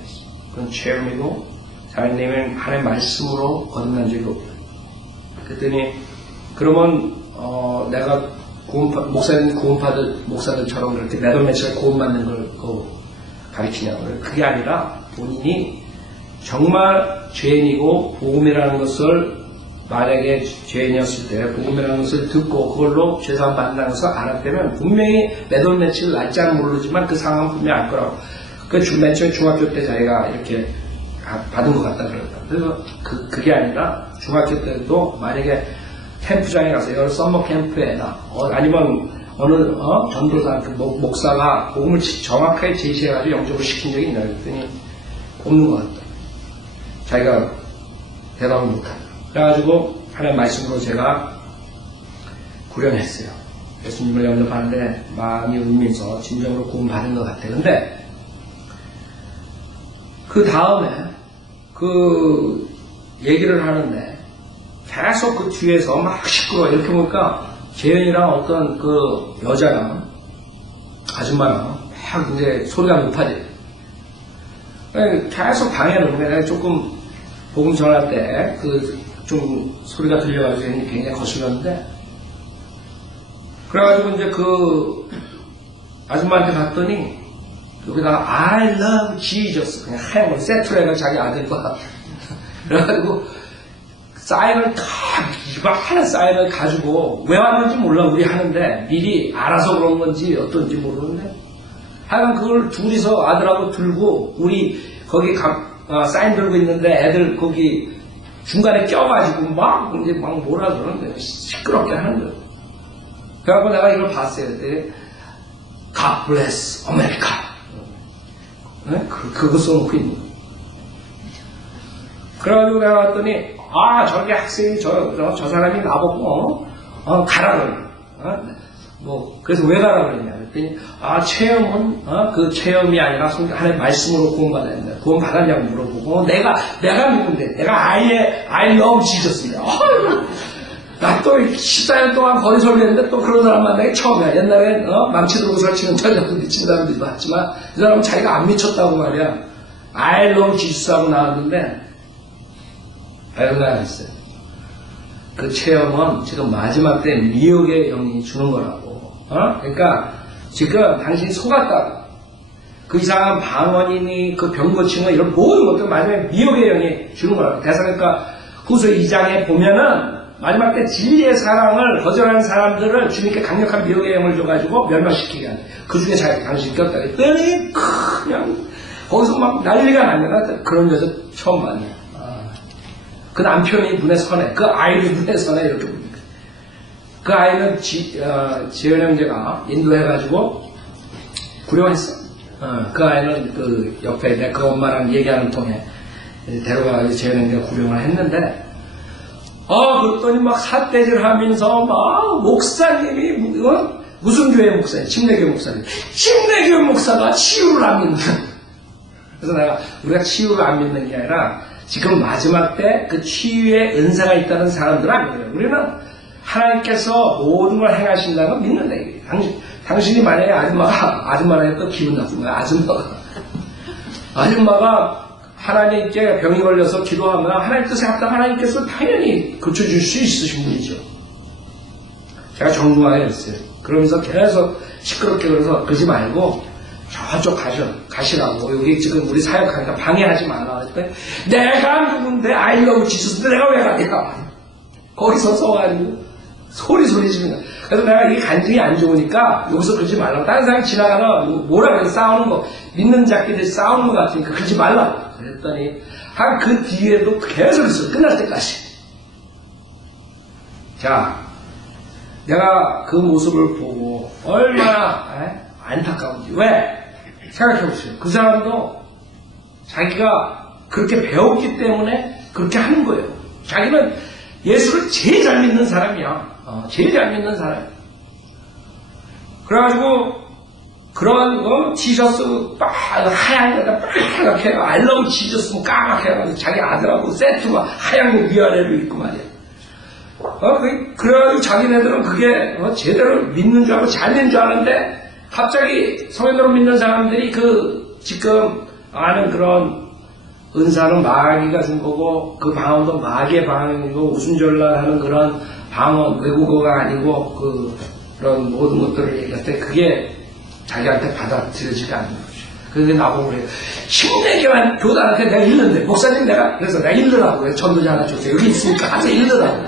그건 체험이고 자매님은 하나님의 말씀으로 거듭난 적이 없다. 그랬더니 그러면 내가 목사님 목사들처럼 그렇게 매달매달 구원받는 걸 가르치냐고. 그게 아니라 본인이 정말 죄인이고 복음이라는 것을 만약에 죄인이었을 때 복음이라는 것을 듣고 그걸로 죄사함 받는다는 것을 알았다면 분명히 몇 월 며칠 날짜는 모르지만 그 상황은 분명히 알 거라고. 맨 처음에 중학교 때 자기가 이렇게 받은 것 같다 그랬다. 그래서 그게 아니라 중학교 때도 만약에 캠프장에 가서 여러 썸머 캠프에나 아니면 어느 전도사 그 목사가 복음을 정확하게 제시해가지고 영접을 시킨 적이 있나 그랬더니 없는 것 같다. 자기가 대답을 못한다. 그래가지고 하나님 말씀으로 제가 구령했어요. 예수님을 영접하는데 마음이 울면서 진정으로 구원 받은 것 같아. 근데 그 다음에 그 얘기를 하는데 계속 그 뒤에서 막 시끄러워. 이렇게 보니까 재현이랑 어떤 그 여자랑 아줌마랑 막 이제 소리가 높아져. 계속 방해를 내가 조금 복음 전할 때 좀 소리가 들려가지고 굉장히 거슬렸는데 그래가지고 이제 그 아줌마한테 갔더니 여기다가 I love Jesus 그냥 하얀 걸 세트로 해가 자기 아들과 그래가지고 사인을 이만한 사인을 가지고 왜 왔는지 몰라. 우리 하는데 미리 알아서 그런 건지 어떤지 모르는데 하여간 그걸 둘이서 아들하고 들고 우리 거기 사인 들고 있는데 애들 거기 중간에 껴가지고 막 뭐라 그러는데 시끄럽게 하는 거예요. 그래갖고 내가 이걸 봤어요. 그때 God bless America 네? 그거 써놓고 있는 거예요. 그래가지고 내가 봤더니 저기 학생이 저 사람이 나보고 가라 그러네. 그래서 왜 가라 그러냐 그랬더니 체험은 그 체험이 아니라 하나님 말씀으로 구원받아야 된다. 구원받았냐고 물어보고 내가 누군데 내가 I love Jesus 나 또 14년 동안 거리 설교했는데 또 그런 사람 만나기 처음이야. 옛날에 망치 들고 설치는 전혀도 미친 사람들이 봤지만 이 사람은 자기가 안 미쳤다고 말이야. I love Jesus 하고 나왔는데 내가 했어요. 그 체험은 지금 마지막 때 미혹의 영이 주는 거라고. 그러니까 지금 당신이 속았다고. 그 이상한 방언이니 그 병 고친 거 이런 모든 것들 마지막에 미혹의 영이 주는 거라고. 대사니까 후서 2장에 보면은 마지막 때 진리의 사랑을 거절하는 사람들을 주님께 강력한 미혹의 영을 줘가지고 멸망시키게 하는. 그 중에 당신이 꼈다 그랬더니 그냥 거기서 막 난리가 나면 그런 여자 처음 봤네. 그 남편이 눈에 선해. 그 아이도 눈에 선해. 이렇게 보니까. 그 아이는 지연 형제가 인도해가지고 구령했어. 그 아이는 그 옆에 내 그 엄마랑 얘기하는 통에 데려가서 지연 형제가 구령을 했는데 그랬더니 막 삿대질 하면서 막 목사님이 무슨 교회 목사예요? 침례교 목사님. 침례교 목사가 치유를 안 믿는. 그래서 우리가 치유를 안 믿는 게 아니라 지금 마지막 때 그 치유의 은사가 있다는 사람들은 안 믿어요. 우리는 하나님께서 모든 걸 행하신다는 걸 믿는다. 당신이 만약에 아줌마라 해도 기분 나쁜 거야. 아줌마가 하나님께 병이 걸려서 기도하면 하나님 뜻에 합당 하나님께서 당연히 고쳐줄 수 있으신 분이죠. 제가 정중하게 했어요. 그러면서 계속 시끄럽게 그래서 그러지 말고 저쪽 가시라고. 여기 지금 우리 사역하니까 방해하지 말라. 그랬더니 내가 누군데 I love Jesus 내가 왜 가니까 거기서 서가지고 소리 지르는. 그래서 내가 이게 간증이 안 좋으니까 여기서 그러지 말라고. 다른 사람이 지나가다 뭐라 그래 싸우는 거 믿는 자끼리 싸우는 거 같으니까 그러지 말라고. 그랬더니 그 뒤에도 계속 있어. 끝날 때까지. 자, 내가 그 모습을 보고 얼마나 안타까운지. 왜? 생각해보세요. 그 사람도 자기가 그렇게 배웠기 때문에 그렇게 하는 거예요. 자기는 예수를 제일 잘 믿는 사람이야. 제일 잘 믿는 사람. 그래가지고 그런 티셔츠 하얀 거에다 빨갛게 I love Jesus 까맣게 해가지고 자기 아들하고 세트가 하얀 거 위아래로 입고 말이야. 그래가지고 자기네들은 그게 제대로 믿는 줄 알고 잘 믿는 줄 아는데 갑자기 성현으로 믿는 사람들이 지금 아는 그런 은사는 마귀가 준 거고 그 방언도 마귀의 방언이고 우순절라하는 그런 방언 외국어가 아니고 그런 모든 것들을 얘기할 때 그게 자기한테 받아들여지지 않는 거죠. 그런데 나보고 그래요. 10개만 교단한테 내가 읽는데, 목사님 그래서 내가 읽으라고 그래. 전도자 하나 줬어요. 여기 있으니까 가서 읽으라고.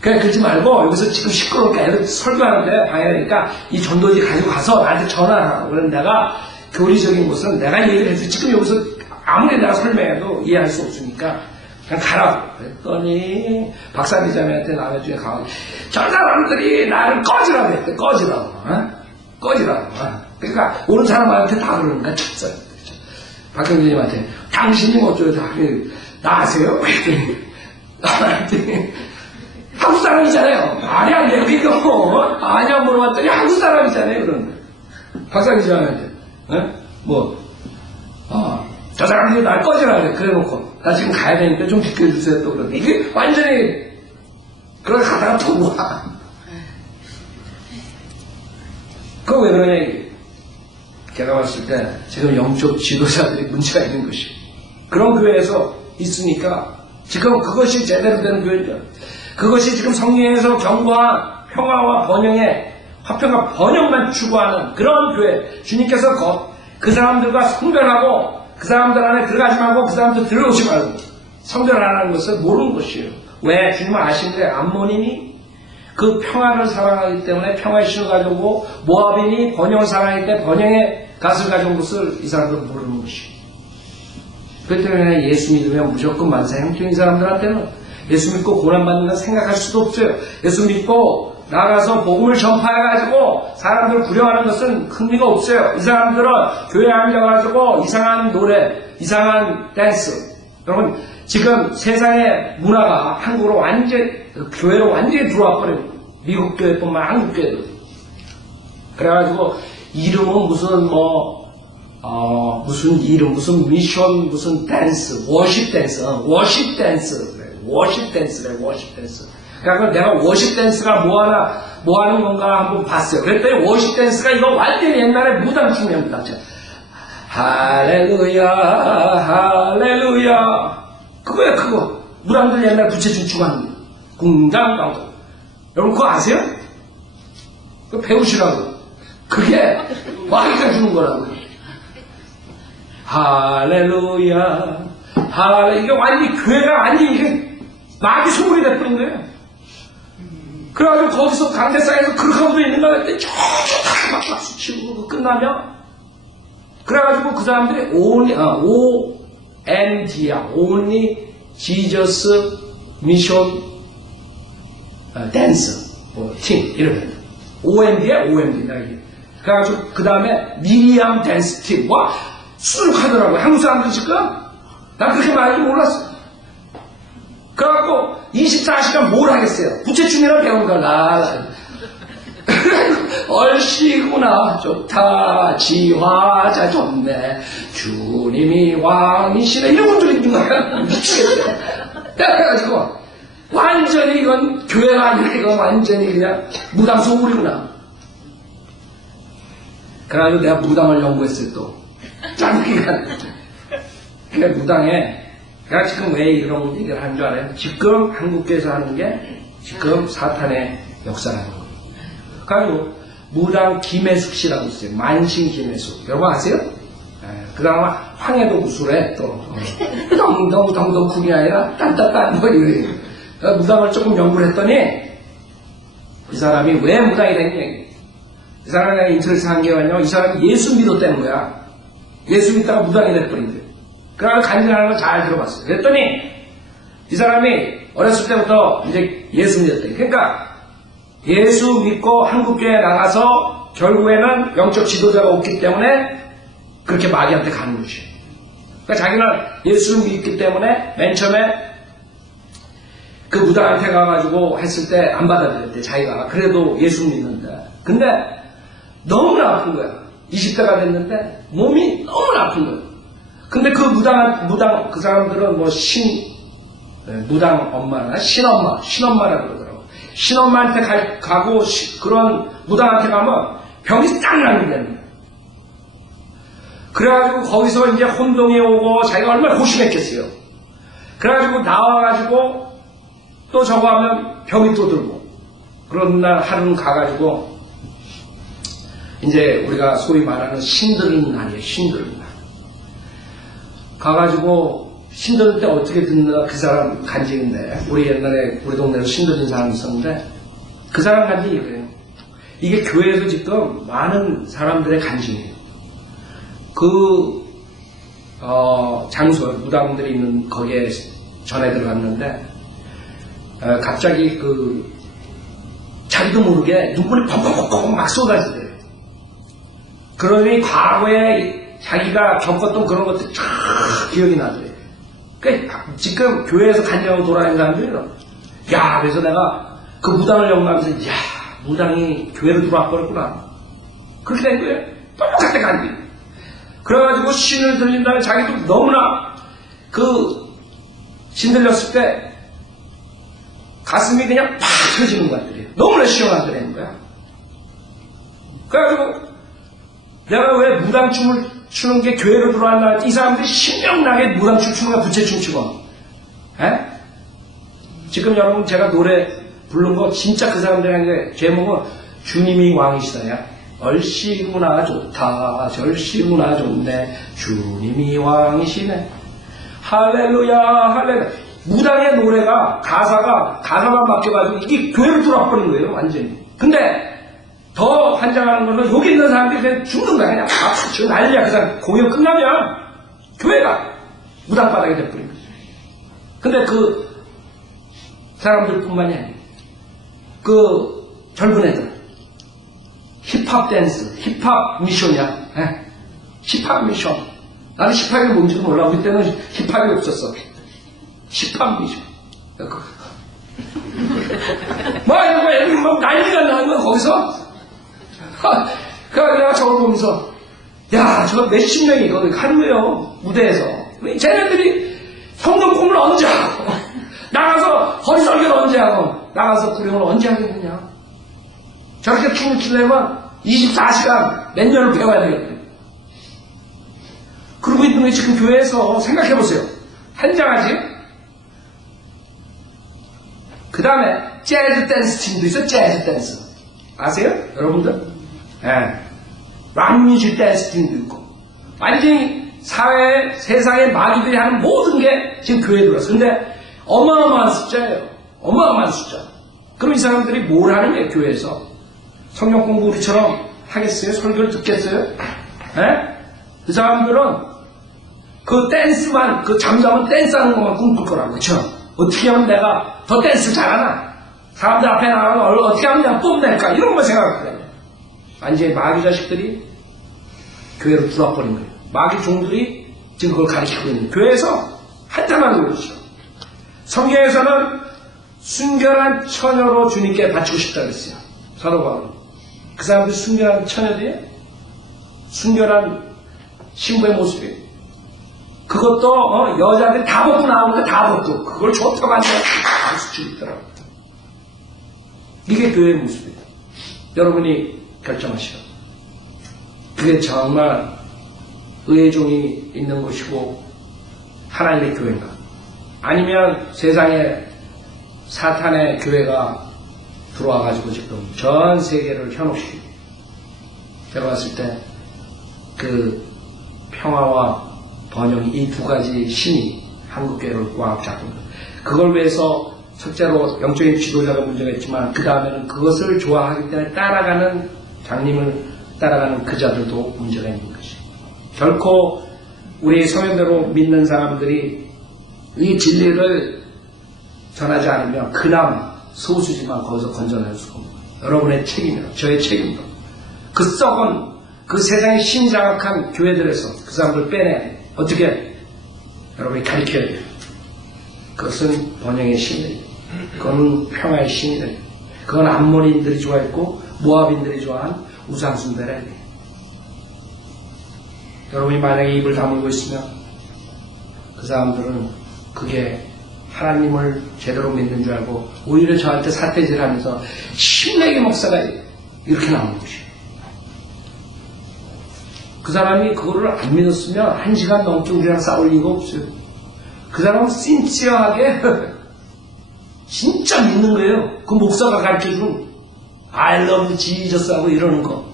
그냥 그러지 말고, 여기서 지금 시끄럽게 애들 설교하는데 방해되니까 이 전도지 가지고 가서 나한테 전화하라고. 그래서 내가 교리적인 것은 내가 얘기를 해서 지금 여기서 아무리 내가 설명해도 이해할 수 없으니까 그냥 가라고. 그랬더니 박사기자매한테 나중에 가고 저 사람들이 나를 꺼지라고 했대. 꺼지라고. 어? 꺼지라고. 어? 그러니까 오는 사람한테 다 그러니까 쳤어요. 박경진님한테 당신이 어쩌고 나 아세요? 그랬더니 한국 사람이잖아요. 말이 안 돼요. 이거 아냐 물어봤더니 한국 사람이잖아요. 그런데 박사기자한테 저 사람들이 날 꺼지라 그래놓고 나 지금 가야 되니까 좀 비켜주세요. 또 그러는데 이게 완전히 그걸 가다가 또 와. 그거 왜 그러냐 이게. 제가 봤을 때 지금 영적 지도자들이 문제가 있는 것이 그런 교회에서 있으니까 지금 그것이 제대로 된 교회죠. 그것이 지금 성경에서 경고와 평화와 번영의 화평과 번영만 추구하는 그런 교회. 주님께서 그 사람들과 성별하고 그 사람들 안에 들어가지 말고 그 사람들 들어오지 말고 성별하라는 것을 모르는 것이에요. 왜? 주님은 아시는데 암몬인이 그 평화를 사랑하기 때문에 평화의 신을 가져오고 모압인이 번영을 사랑하기 때문에 번영의 갓을 가져온 것을 이 사람들은 모르는 것이에요. 그렇기 때문에 예수 믿으면 무조건 만사 형통인 사람들한테는 예수 믿고 고난받는 건 생각할 수도 없어요. 예수 믿고 나가서 복음을 전파해가지고 사람들을 구령하는 것은 흥미가 없어요. 이 사람들은 교회에 앉아가지고 이상한 노래, 이상한 댄스. 여러분 지금 세상의 문화가 한국으로 교회로 완전히 들어와 버려요. 미국 교회뿐만 한국 교회도. 그래가지고 이름은 무슨 이름, 무슨 미션, 무슨 댄스, 워십 댄스, 워십 댄스. 워십 댄스래, 워십 댄스. 그러니까 내가 워십 댄스가 뭐 하는 건가 한번 봤어요. 그랬더니 워십 댄스가 이거 완전히 옛날에 무당 춤이야, 무당춤. 할렐루야, 할렐루야. 그거야, 그거. 무당들 옛날 부채춤 추구하는 궁장광도. 여러분 그거 아세요? 그거 배우시라고. 그게 마귀가 주는 거라고. 할렐루야, 할렐루야. 이게 완전히 교회가 완전히 이게 마귀 소문이 돼버린 거예요. 그래가지고 거기서 강대상에서 그렇게 하고 있는 거 같더니 쫙 박수 치고 끝나면 그래가지고 그 사람들이 OMD야. Only Jesus Mission Dance Team 이러면 OMD야 OMD. 그래가지고 그 다음에 미리암 댄스 팀. 와 수룩하더라고요. 한국 사람들 지금 난 그렇게 많이 줄 몰랐어. 그래갖고 24시간 뭘 하겠어요? 부채춤이나 배운 거라. 얼씨구나 좋다 지화자 좋네 주님이 왕이시네 이런 분들이 있는 거야. 미치겠어요. 그래가지고 완전히 이건 교회가 아니라 이건 완전히 그냥 무당 소굴이구나. 그래가지고 내가 무당을 연구했어요. 또 짱기가 그게 무당에 내가 지금 왜 이런 얘기를 하는 줄 알아요? 지금 한국교회에서 하는 게 지금 사탄의 역사라는 거예요. 그리고 무당 김혜숙 씨라고 있어요. 만신 김혜숙. 여러분 아세요? 그 다음에 황해도 구술에 또 너무 쿵이 아니라 딴딴딴 뭐 이래. 무당을 조금 연구를 했더니 이 사람이 왜 무당이 됐냐. 이 사람이 내가 인터넷에 한 게 아니라 이 사람이 예수 믿었다는 거야. 예수 믿다가 무당이 돼버린 거예요. 그래서 간증하는 걸 잘 들어봤어요. 그랬더니 이 사람이 어렸을 때부터 이제 예수 믿었대. 그러니까 예수 믿고 한국교회에 나가서 결국에는 영적 지도자가 없기 때문에 그렇게 마귀한테 가는 거지. 그러니까 자기는 예수를 믿기 때문에 맨 처음에 그 무당한테 가가지고 했을 때 안 받아들였대. 자기가 그래도 예수 믿는데. 근데 너무나 아픈 거야. 20대가 됐는데 몸이 너무나 아픈 거야. 근데 그 무당, 그 사람들은 무당 엄마나 신엄마라고 그러더라고. 신엄마한테 가고, 그런 무당한테 가면 병이 딱 나는 거야. 그래가지고 거기서 이제 혼동이 오고 자기가 얼마나 고심했겠어요. 그래가지고 나와가지고 또 저거 하면 병이 또 들고. 그런 날 하루는 가가지고 이제 우리가 소위 말하는 신들은 날이에요. 신들은 날. 가가지고 신들을 때 어떻게 듣나 그 사람 간증인데, 우리 옛날에 우리 동네에서 신들인 사람이 있었는데 그 사람 간증이 이래요. 이게 교회에서 지금 많은 사람들의 간증이에요. 그 장소, 무당들이 있는 거기에 전에 들어갔는데 갑자기 자기도 모르게 눈물이 펑펑펑펑 막 쏟아지더래요. 그러니 과거에 자기가 겪었던 그런 것들이 쫙 기억이 나더래요. 그러니까 지금 교회에서 간증하고 돌아다니는 사람들은 그래서 내가 그 무당을 연구하면서 무당이 교회로 들어와 버렸구나. 그렇게 된 거예요. 똑같은 간증. 그래가지고 신을 들린다면 자기도 너무나 신 들렸을 때 가슴이 그냥 팍 터지는 것 같더래요. 너무나 시원하더라는 거야. 그래가지고 내가 왜 무당춤을 추는 게 교회로 들어왔나, 이 사람들이 신명나게 무당춤 추는 거야, 부채춤 추고. 지금 여러분 제가 노래 부른 거 진짜 그 사람들한테 제목은 주님이 왕이시다야. 얼씨구나 좋다, 절씨구나 좋네, 주님이 왕이시네, 할렐루야 할렐루야. 무당의 노래가 가사만 바뀌어가지고 이게 교회로 들어와버린 거예요, 완전히. 근데 더 환장하는 거는 여기 있는 사람들이 그냥 죽는 거야. 그냥 박수 난리야. 그 사람 공연 끝나면 교회가 무당바닥이 돼버린 거죠. 근데 그 사람들 뿐만이 아니에요. 젊은 애들 힙합 댄스, 힙합 미션이야. 힙합 미션. 나는 힙합이 뭔지도 몰라. 우리 때는 힙합이 없었어. 힙합 미션. 막 난리가 나는 거야, 거기서. 그래서 내가 저걸 보면서, 저 몇십 명이 거기 가는 거예요, 무대에서. 쟤네들이 성경 공부를 언제 하고, 나가서 허리설교를 언제 하고, 나가서 구령을 언제 하겠느냐. 저렇게 춤을 추려면 24시간 몇 년을 배워야 되거든요. 그러고 있는 게 지금 교회에서 생각해보세요. 한장하지? 그 다음에 재즈 댄스 팀도 있어. 재즈 댄스 아세요? 여러분들? 락뮤직 댄스 팀도 있고, 완전히 세상의 마귀들이 하는 모든 게 지금 교회에 들어왔어. 근데 어마어마한 숫자예요. 어마어마한 숫자. 그럼 이 사람들이 뭘 하는 거예요, 교회에서? 성경 공부 우리처럼 하겠어요? 설교를 듣겠어요? 그 사람들은 그 댄스만, 잠자면 댄스하는 것만 꿈꿀 거라고, 그쵸? 어떻게 하면 내가 더 댄스 잘하나? 사람들 앞에 나가면 어떻게 하면 내가 뽐낼까? 이런 것만 생각할 거예요. 완전히 마귀 자식들이 교회로 들어와버린 거예요. 마귀 종들이 지금 그걸 가르치고 있는 거예요. 교회에서 한탄하는 거죠. 성경에서는 순결한 처녀로 주님께 바치고 싶다고 했어요. 사도 바울은. 그 사람들이 순결한 처녀들이에요. 순결한 신부의 모습이에요. 그것도 여자들이 다 벗고 나오는데 다 벗고 그걸 좋다고 하는데 박수치고 있더라고요. 이게 교회의 모습이에요. 여러분이 결정하시오. 그게 정말 의의 종이 있는 곳이고 하나님의 교회인가? 아니면 세상에 사탄의 교회가 들어와가지고 지금 전 세계를 현혹시키고, 제가 봤을 때 평화와 번영이 이 두 가지 신이 한국교회를 꽉 잡고 있는 거예요. 그걸 위해서 첫째로 영적인 지도자가 문제가 있지만 그 다음에는 그것을 좋아하기 때문에 따라가는 장님을 따라가는 그 자들도 문제가 있는 것이. 결코 우리 성현대로 믿는 사람들이 이 진리를 전하지 않으면 그나마 소수지만 거기서 건져낼 수가 없는 거예요. 여러분의 책임이라, 저의 책임도. 그 썩은 그 세상의 신장악한 교회들에서 그 사람들 빼내야 돼요. 어떻게? 여러분이 가르쳐야 돼요. 그것은 번영의 신이에요. 그건 평화의 신이에요. 그건 암몬인들이 좋아했고 모압인들이 좋아한 우상숭배라 해요. 여러분이 만약에 입을 다물고 있으면 그 사람들은 그게 하나님을 제대로 믿는 줄 알고 오히려 저한테 사태질하면서 신내기 목사가 이렇게 나오는 것이에요. 그 사람이 그거를 안 믿었으면 1시간 넘게 우리랑 싸울 이유가 없어요. 그 사람은 신치어하게 진짜 믿는 거예요. 그 목사가 가르쳐준 I love Jesus 하고 이러는 거.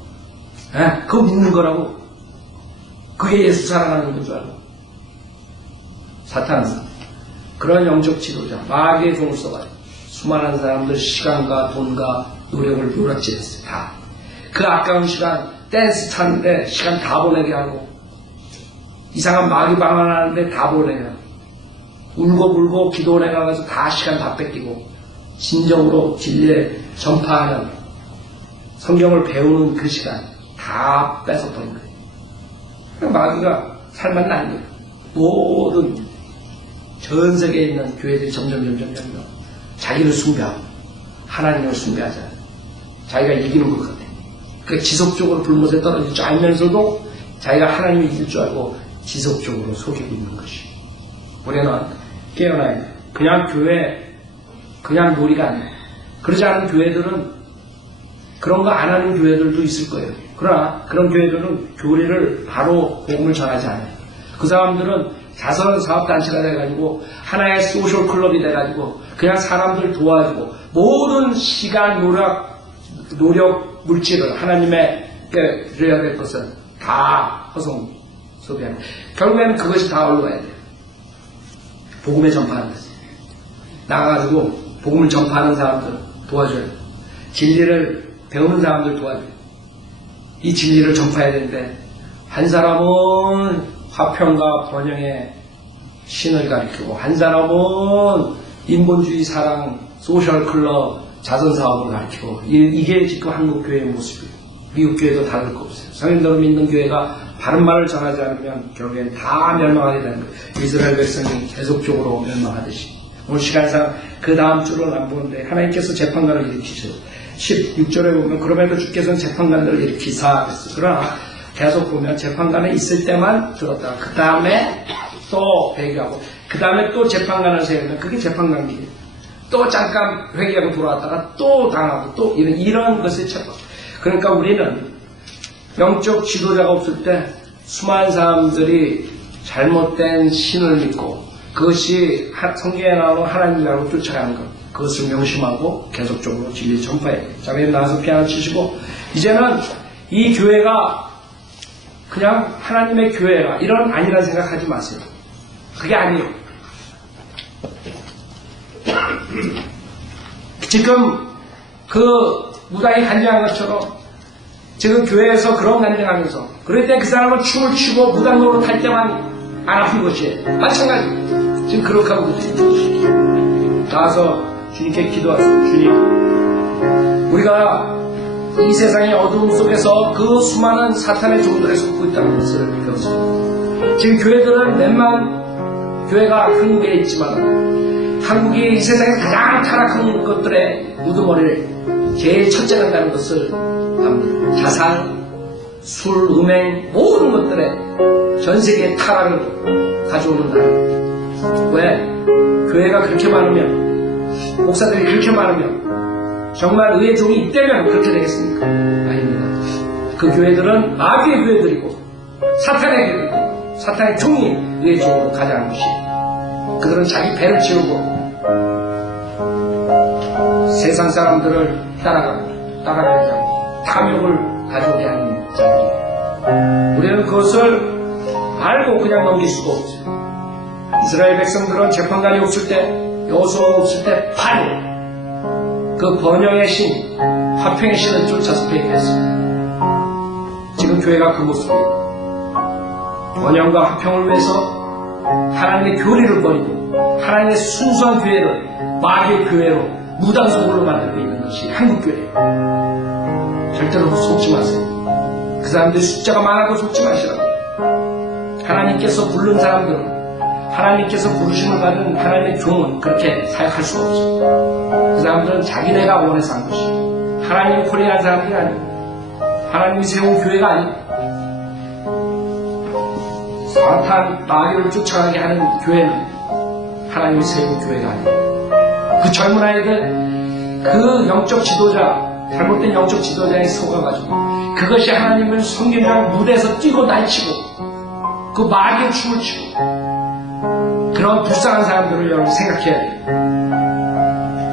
그거 믿는 거라고. 그게 예수 사랑하는 건 줄 알고. 사탄은 그런 영적 지도자, 마귀의 종을 써가지고 수많은 사람들 시간과 돈과 노력을 누락질했어요. 다. 그 아까운 시간 댄스 타는데 시간 다 보내게 하고 이상한 마귀 방언하는데 다 보내게 하고 울고불고 기도원에 가서 다 시간 다 뺏기고 진정으로 진리에 전파하는 성경을 배우는 그 시간 다 뺏어버린 거예요. 마귀가 살만 난리예요. 모든 전 세계에 있는 교회들이 점점 자기를 숭배하고 하나님을 숭배하지 않아요. 자기가 이기는 것 같아요. 그 지속적으로 불못에 떨어질 줄 알면서도 자기가 하나님이 이길 줄 알고 지속적으로 속이고 있는 것이. 우리는 깨어나야 돼요. 그냥 교회, 그냥 놀이가 아니에요. 그러지 않은 교회들은 그런 거 안 하는 교회들도 있을 거예요. 그러나 그런 교회들은 교리를 바로 복음을 전하지 않아요. 그 사람들은 자선 사업단체가 돼가지고 하나의 소셜 클럽이 돼가지고 그냥 사람들 도와주고 모든 시간, 노력, 물질을 하나님에게 드려야 될 것은 다 허송 소비하는 거예요. 결국에는 그것이 다 올라가야 돼요. 복음에 전파하는 거지. 나가가지고 복음을 전파하는 사람들 도와줘요. 진리를 배우는 사람들 도와줘요. 이 진리를 전파해야 되는데 한 사람은 화평과 번영의 신을 가리키고 한 사람은 인본주의 사랑, 소셜클럽, 자선사업을 가리키고 이게 지금 한국교회의 모습이에요. 미국 교회도 다를 거 없어요. 성인들을 믿는 교회가 바른 말을 전하지 않으면 결국엔 다 멸망하게 되는 거예요. 이스라엘 백성이 계속적으로 멸망하듯이. 오늘 시간상 그 다음 주로는 안 보는데 하나님께서 재판관을 일으키셔요. 16절에 보면 그럼에도 주께서는 재판관들을 일으키사 그랬어요. 그러나 계속 보면 재판관에 있을 때만 들었다가 그 다음에 또 회개하고 그 다음에 또 재판관을 세우면 그게 재판관기예요. 또 잠깐 회개하고 돌아왔다가 또 당하고 또 이런 것을 찾고. 그러니까 우리는 영적 지도자가 없을 때 수많은 사람들이 잘못된 신을 믿고 그것이 성경에 나오는 하나님이라고 쫓아가는 것, 그것을 명심하고 계속적으로 진리 전파해야 돼요. 자매님 나와서 피아노 치시고 이제는 이 교회가 그냥 하나님의 교회가 이런 아니라는 생각하지 마세요. 그게 아니에요. 지금 그 무당이 간증한 것처럼 지금 교회에서 그런 간증하면서 그럴 때 그 사람은 춤을 추고 무당 노릇 할 때만 안 아픈 것이에요. 마찬가지. 지금 그렇게 하고 있어요. 나와서 주님께 기도하세요. 주님, 우리가 이 세상의 어두움 속에서 그 수많은 사탄의 종들에 속고 있다는 것을 배웠습니다. 지금 교회들은 몇만 교회가 한국에 있지만 한국이 이 세상에 가장 타락한 것들의 우두머리를 제일 첫째 한다는 것을 압니다. 자살, 술, 음행 모든 것들에 전 세계의 타락을 가져오는 나라. 왜? 교회가 그렇게 많으면 목사들이 그렇게 많으면 정말 의의 종이 있다면 그렇게 되겠습니까? 아닙니다. 그 교회들은 마귀의 교회들이고 사탄의 교회들이고 사탄의 종이 의의 종으로 가져가는 것이에요. 그들은 자기 배를 채우고 세상 사람들을 따라가게 하고 탐욕을 가져오게 하는 자들이에요. 우리는 그것을 알고 그냥 넘길 수가 없어요. 이스라엘 백성들은 재판관이 없을 때, 여호수아가 없을 때 바로 그 번영의 신, 화평의 신을 쫓아서 회개했습니다. 지금 교회가 그 모습이에요. 번영과 화평을 위해서 하나님의 교리를 버리고 하나님의 순수한 교회를 마귀의 교회로 무당속으로 만들고 있는 것이 한국교회예요. 절대로 속지 마세요. 그 사람들이 숫자가 많아도 속지 마시라고. 하나님께서 부른 사람들은 하나님께서 부르심을 받은 하나님의 종은 그렇게 사역할 수가 없어요. 그 사람들은 자기네가 원해서 한 것이 하나님이 코리한 사람들이 아니고 하나님이 세운 교회가 아니고 사탄 마귀를 쫓아가게 하는 교회는 하나님이 세운 교회가 아니고 그 젊은 아이들 그 영적 지도자 잘못된 영적 지도자에 속아가지고 그것이 하나님을 섬기는 무대에서 뛰고 날치고 그 마귀의 춤을 추고 그런 불쌍한 사람들을 여러분 생각해야 돼요.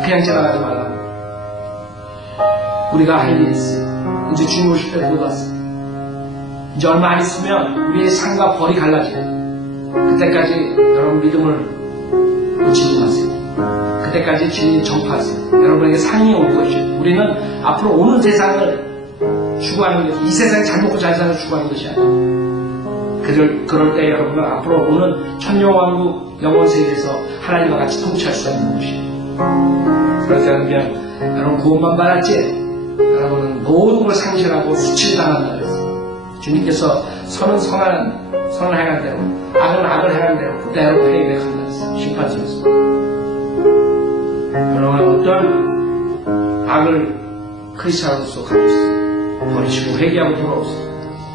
그냥 지나가지 말라고. 우리가 할 일이 있어요. 이제 주님 오실 때 못 왔어요. 이제 얼마 안 있으면 우리의 상과 벌이 갈라져요. 그때까지 여러분 믿음을 놓치지 마세요. 그때까지 진리 전파하세요. 여러분에게 상이 올 것이에요. 우리는 앞으로 오는 세상을 추구하는 것이, 이 세상에 잘 먹고 잘 사는 추구하는 것이 아니에요. 그럴 때 여러분은 앞으로 오는 천년왕국 영원 세계에서 하나님과 같이 통치할 수 있는 것이에요. 그렇지 않으면 여러분 구원만 받았지 여러분은 모든 걸 상실하고 수치당한다 그랬어요. 주님께서 선은 선을 행한 대로 악은 악을 행한 대로 그대로 페이백한다 그랬어요. 심판지에서 여러분 어떤 악을 크리스찬으로서 가지고 있어요. 버리시고 회개하고 돌아오세요.